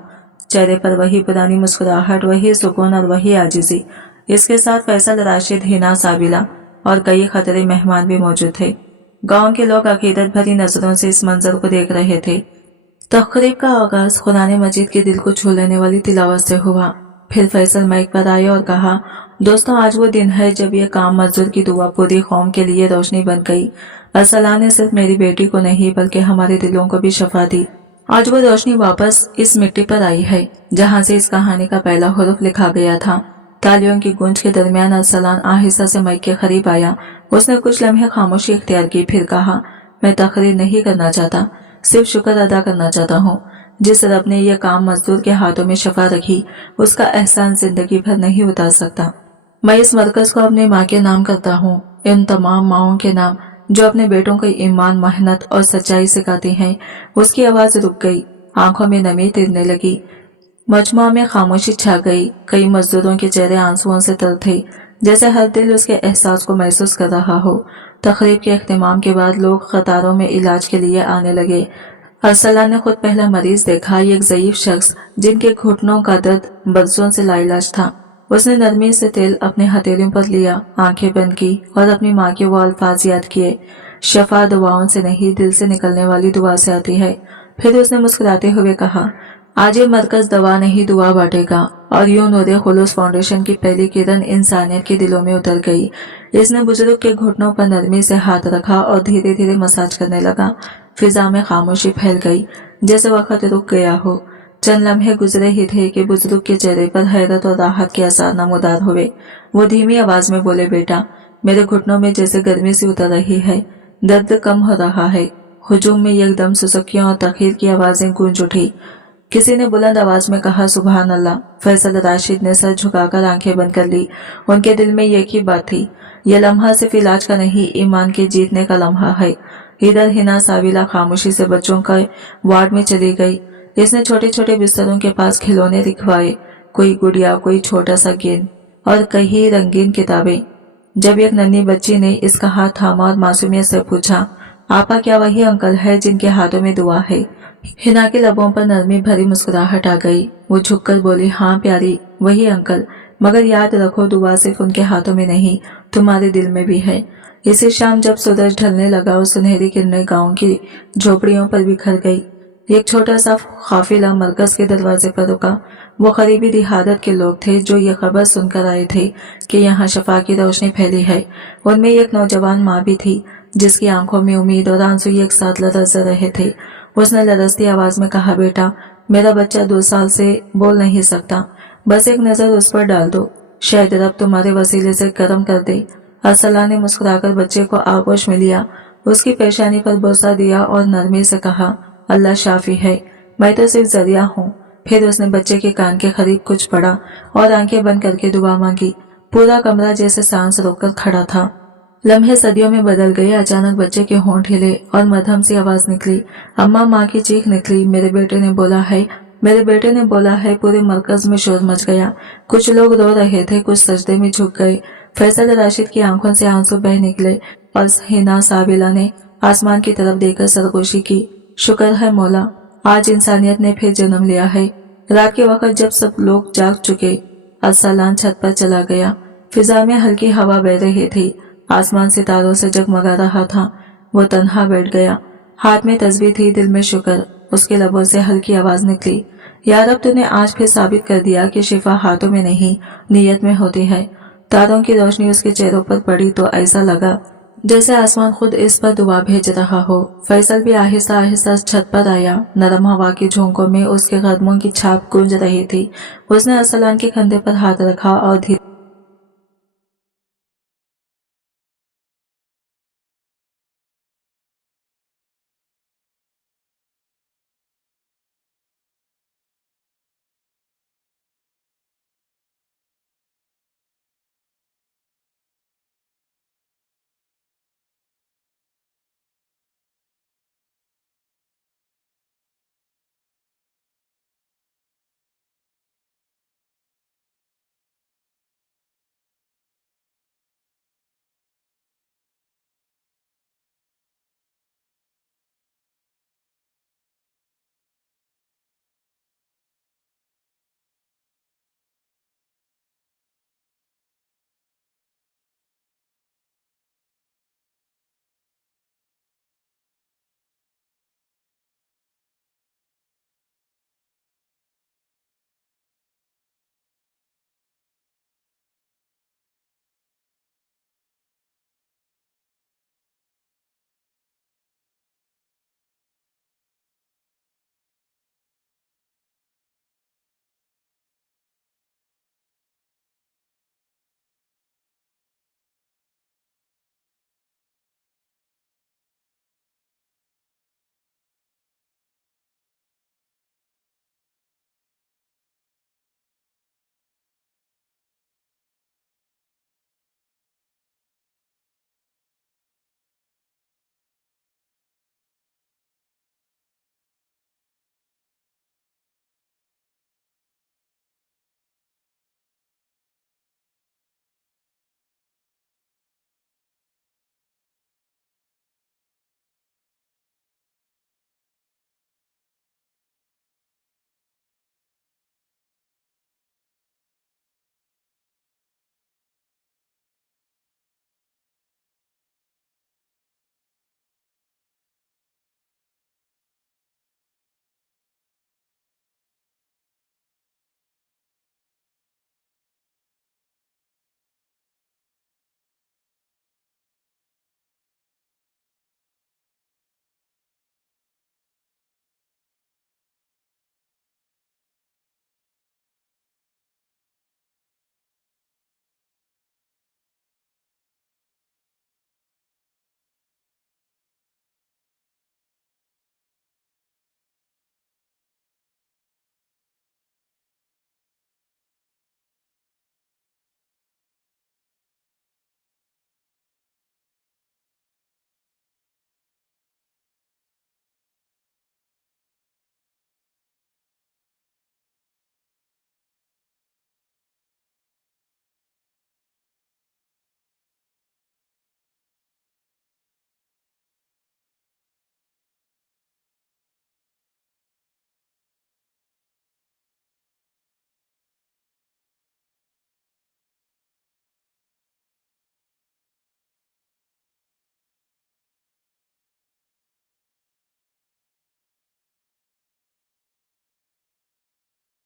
चेहरे पर वही पुरानी मुस्कुराहट, वही सुकून और वही आजिजी। इसके साथ फैसल, राशिद, हिना, साबिला और कई खतरे मेहमान भी मौजूद थे। गांव के लोग अकीदत भरी नजरों से इस मंजर को देख रहे थे। तकरीब का आगाज कुरान मजीद के दिल को छू लेने वाली तिलावत से हुआ। फिर फैसल माइक पर आए और कहा, दोस्तों, आज वो दिन है जब ये काम मजदूर की दुआ पूरी कौम के लिए रोशनी बन गई। अरसलान ने सिर्फ मेरी बेटी को नहीं बल्कि हमारे दिलों को भी शफा दी। आज वो रोशनी वापस इस मिट्टी पर आई है जहाँ से इस कहानी का पहला हुरुफ लिखा गया था। तालियों की गूंज के दरमियान अरसलान आहिस्ता से माइक के करीब आया। उसने कुछ लम्हे खामोशी इख्तियार की, फिर कहा, मैं तकरीर नहीं करना चाहता, सिर्फ शुक्र अदा करना चाहता हूँ। जिस रब ने यह काम मजदूर के हाथों में शफा रखी, उसका एहसान जिंदगी भर नहीं उतार सकता। मैं इस मरकज को अपनी माँ के नाम करता हूँ, इन तमाम माओं के नाम जो अपने बेटों को ईमान, मेहनत और सच्चाई सिखाती हैं। उसकी आवाज रुक गई, आंखों में नमी तिरने लगी। मजमा में खामोशी छा गई। कई मजदूरों के चेहरे आंसुओं से तर थे, जैसे हर दिल उसके एहसास को महसूस कर रहा हो। तकरीब के इख्तिमाम के बाद लोग कतारों में इलाज के लिए आने लगे। अरसलान ने खुद पहला मरीज देखा, एक ज़ईफ शख्स जिनके घुटनों का दर्द बरसों से लाइलाज था। उसने नरमी से तेल अपने हथेलियों पर लिया, आंखें बंद की और अपनी माँ के वो अल्फाज याद किए, शफा दुआओं से नहीं, दिल से निकलने वाली दुआ से आती है। फिर उसने मुस्कुराते हुए कहा, आज ये मरकज दवा नहीं दुआ बांटेगा। और यूं नूरे खुलूस फाउंडेशन की पहली किरण इंसानियत के दिलों में उतर गई। इसने बुजुर्ग के घुटनों पर नरमी से हाथ रखा और धीरे धीरे मसाज करने लगा। फिजा में खामोशी फैल गई, जैसे वक्त रुक गया हो। चंद लम्हे गुजरे ही थे कि बुजुर्ग के चेहरे पर हैरत और राहत के आसार नमूदार हुए। वो धीमी आवाज में बोले, बेटा, मेरे घुटनों में जैसे गर्मी सी उतर रही है, दर्द कम हो रहा है। हुजूम में एकदम सुसुकियों और तखीर की आवाजें गूंज उठी। किसी ने बुलंद आवाज में कहा, सुभान अल्लाह। फैसल राशिद ने सर झुकाकर आंखें बंद कर ली। उनके दिल में एक ही बात थी, यह लम्हा सिर्फ इलाज का नहीं, ईमान के जीतने का लम्हा है। इधर हिना साबिला खामोशी से बच्चों का वार्ड में चली गई। इसने छोटे छोटे बिस्तरों के पास खिलौने दिखवाए, कोई गुड़िया, कोई छोटा सा गेंद और कई रंगीन किताबें। जब एक नन्ही बच्ची ने इसका हाथ थामा और मासूमियत से पूछा, आपा, क्या वही अंकल है जिनके हाथों में दुआ है? हिना के लबों पर नरमी भरी मुस्कुराहट आ गई। वो झुककर बोली, हाँ प्यारी, वही अंकल, मगर याद रखो, दुआ सिर्फ उनके हाथों में नहीं, तुम्हारे दिल में भी है। इसी शाम जब सूरज ढलने लगा, उस सुनहरी किरणें गांव की झोपड़ियों पर बिखर गई। एक छोटा सा काफिला मरकज के दरवाजे पर रुका। वो करीबी दिहादत के लोग थे जो ये खबर सुनकर आए थे कि यहाँ शफा की रोशनी फैली है। उनमें एक नौजवान माँ भी थी, जिसकी आंखों में उम्मीद और आंसू एक साथ लरस रहे थे। उसने लरसती आवाज में कहा, बेटा, मेरा बच्चा 2 साल से बोल नहीं सकता, बस एक नजर उस पर डाल दो, शायद रब तुम्हारे वसीले से करम कर दे। अरसलान ने मुस्कुराकर बच्चे को आगोश में लिया, उसकी पेशानी पर बोसा दिया और नरमी से कहा, अल्लाह शाफी है, मैं तो सिर्फ जरिया हूँ। फिर उसने बच्चे के कान के करीब कुछ पढ़ा और आंखें बंद करके दुआ मांगी। पूरा कमरा जैसे सांस रोककर खड़ा था। लम्हे सदियों में बदल गए। अचानक बच्चे के होंठ हिले और मध्यम सी आवाज निकली, अम्मा। माँ की चीख निकली, मेरे बेटे ने बोला है, मेरे बेटे ने बोला है। पूरे मरकज में शोर मच गया। कुछ लोग रो रहे थे, कुछ सजदे में झुक गए। फैसल राशिद की आंखों से आंसू बह निकले और हिना साबिला ने आसमान की तरफ देखकर सरगोशी की, शुक्र है मौला, आज इंसानियत ने फिर जन्म लिया है। रात के वक्त जब सब लोग जाग चुके, अरसलान छत पर चला गया। फिजा में हल्की हवा बह रही थी, आसमान सितारों से जगमगा रहा था। वो तन्हा बैठ गया, हाथ में तस्बीह थी, दिल में शुक्र। उसके लबों से हल्की आवाज निकली, या रब, तूने आज फिर साबित कर दिया कि शिफा हाथों में नहीं, नीयत में होती है। तारों की रोशनी उसके चेहरों पर पड़ी तो ऐसा लगा जैसे आसमान खुद इस पर दुआ भेज रहा हो। फैसल भी आहिस्ता आहिस्ता छत पर आया। नरम हवा की झोंकों में उसके कदमों की छाप गूंज रही थी। उसने अरसलान के कंधे पर हाथ रखा और धीरे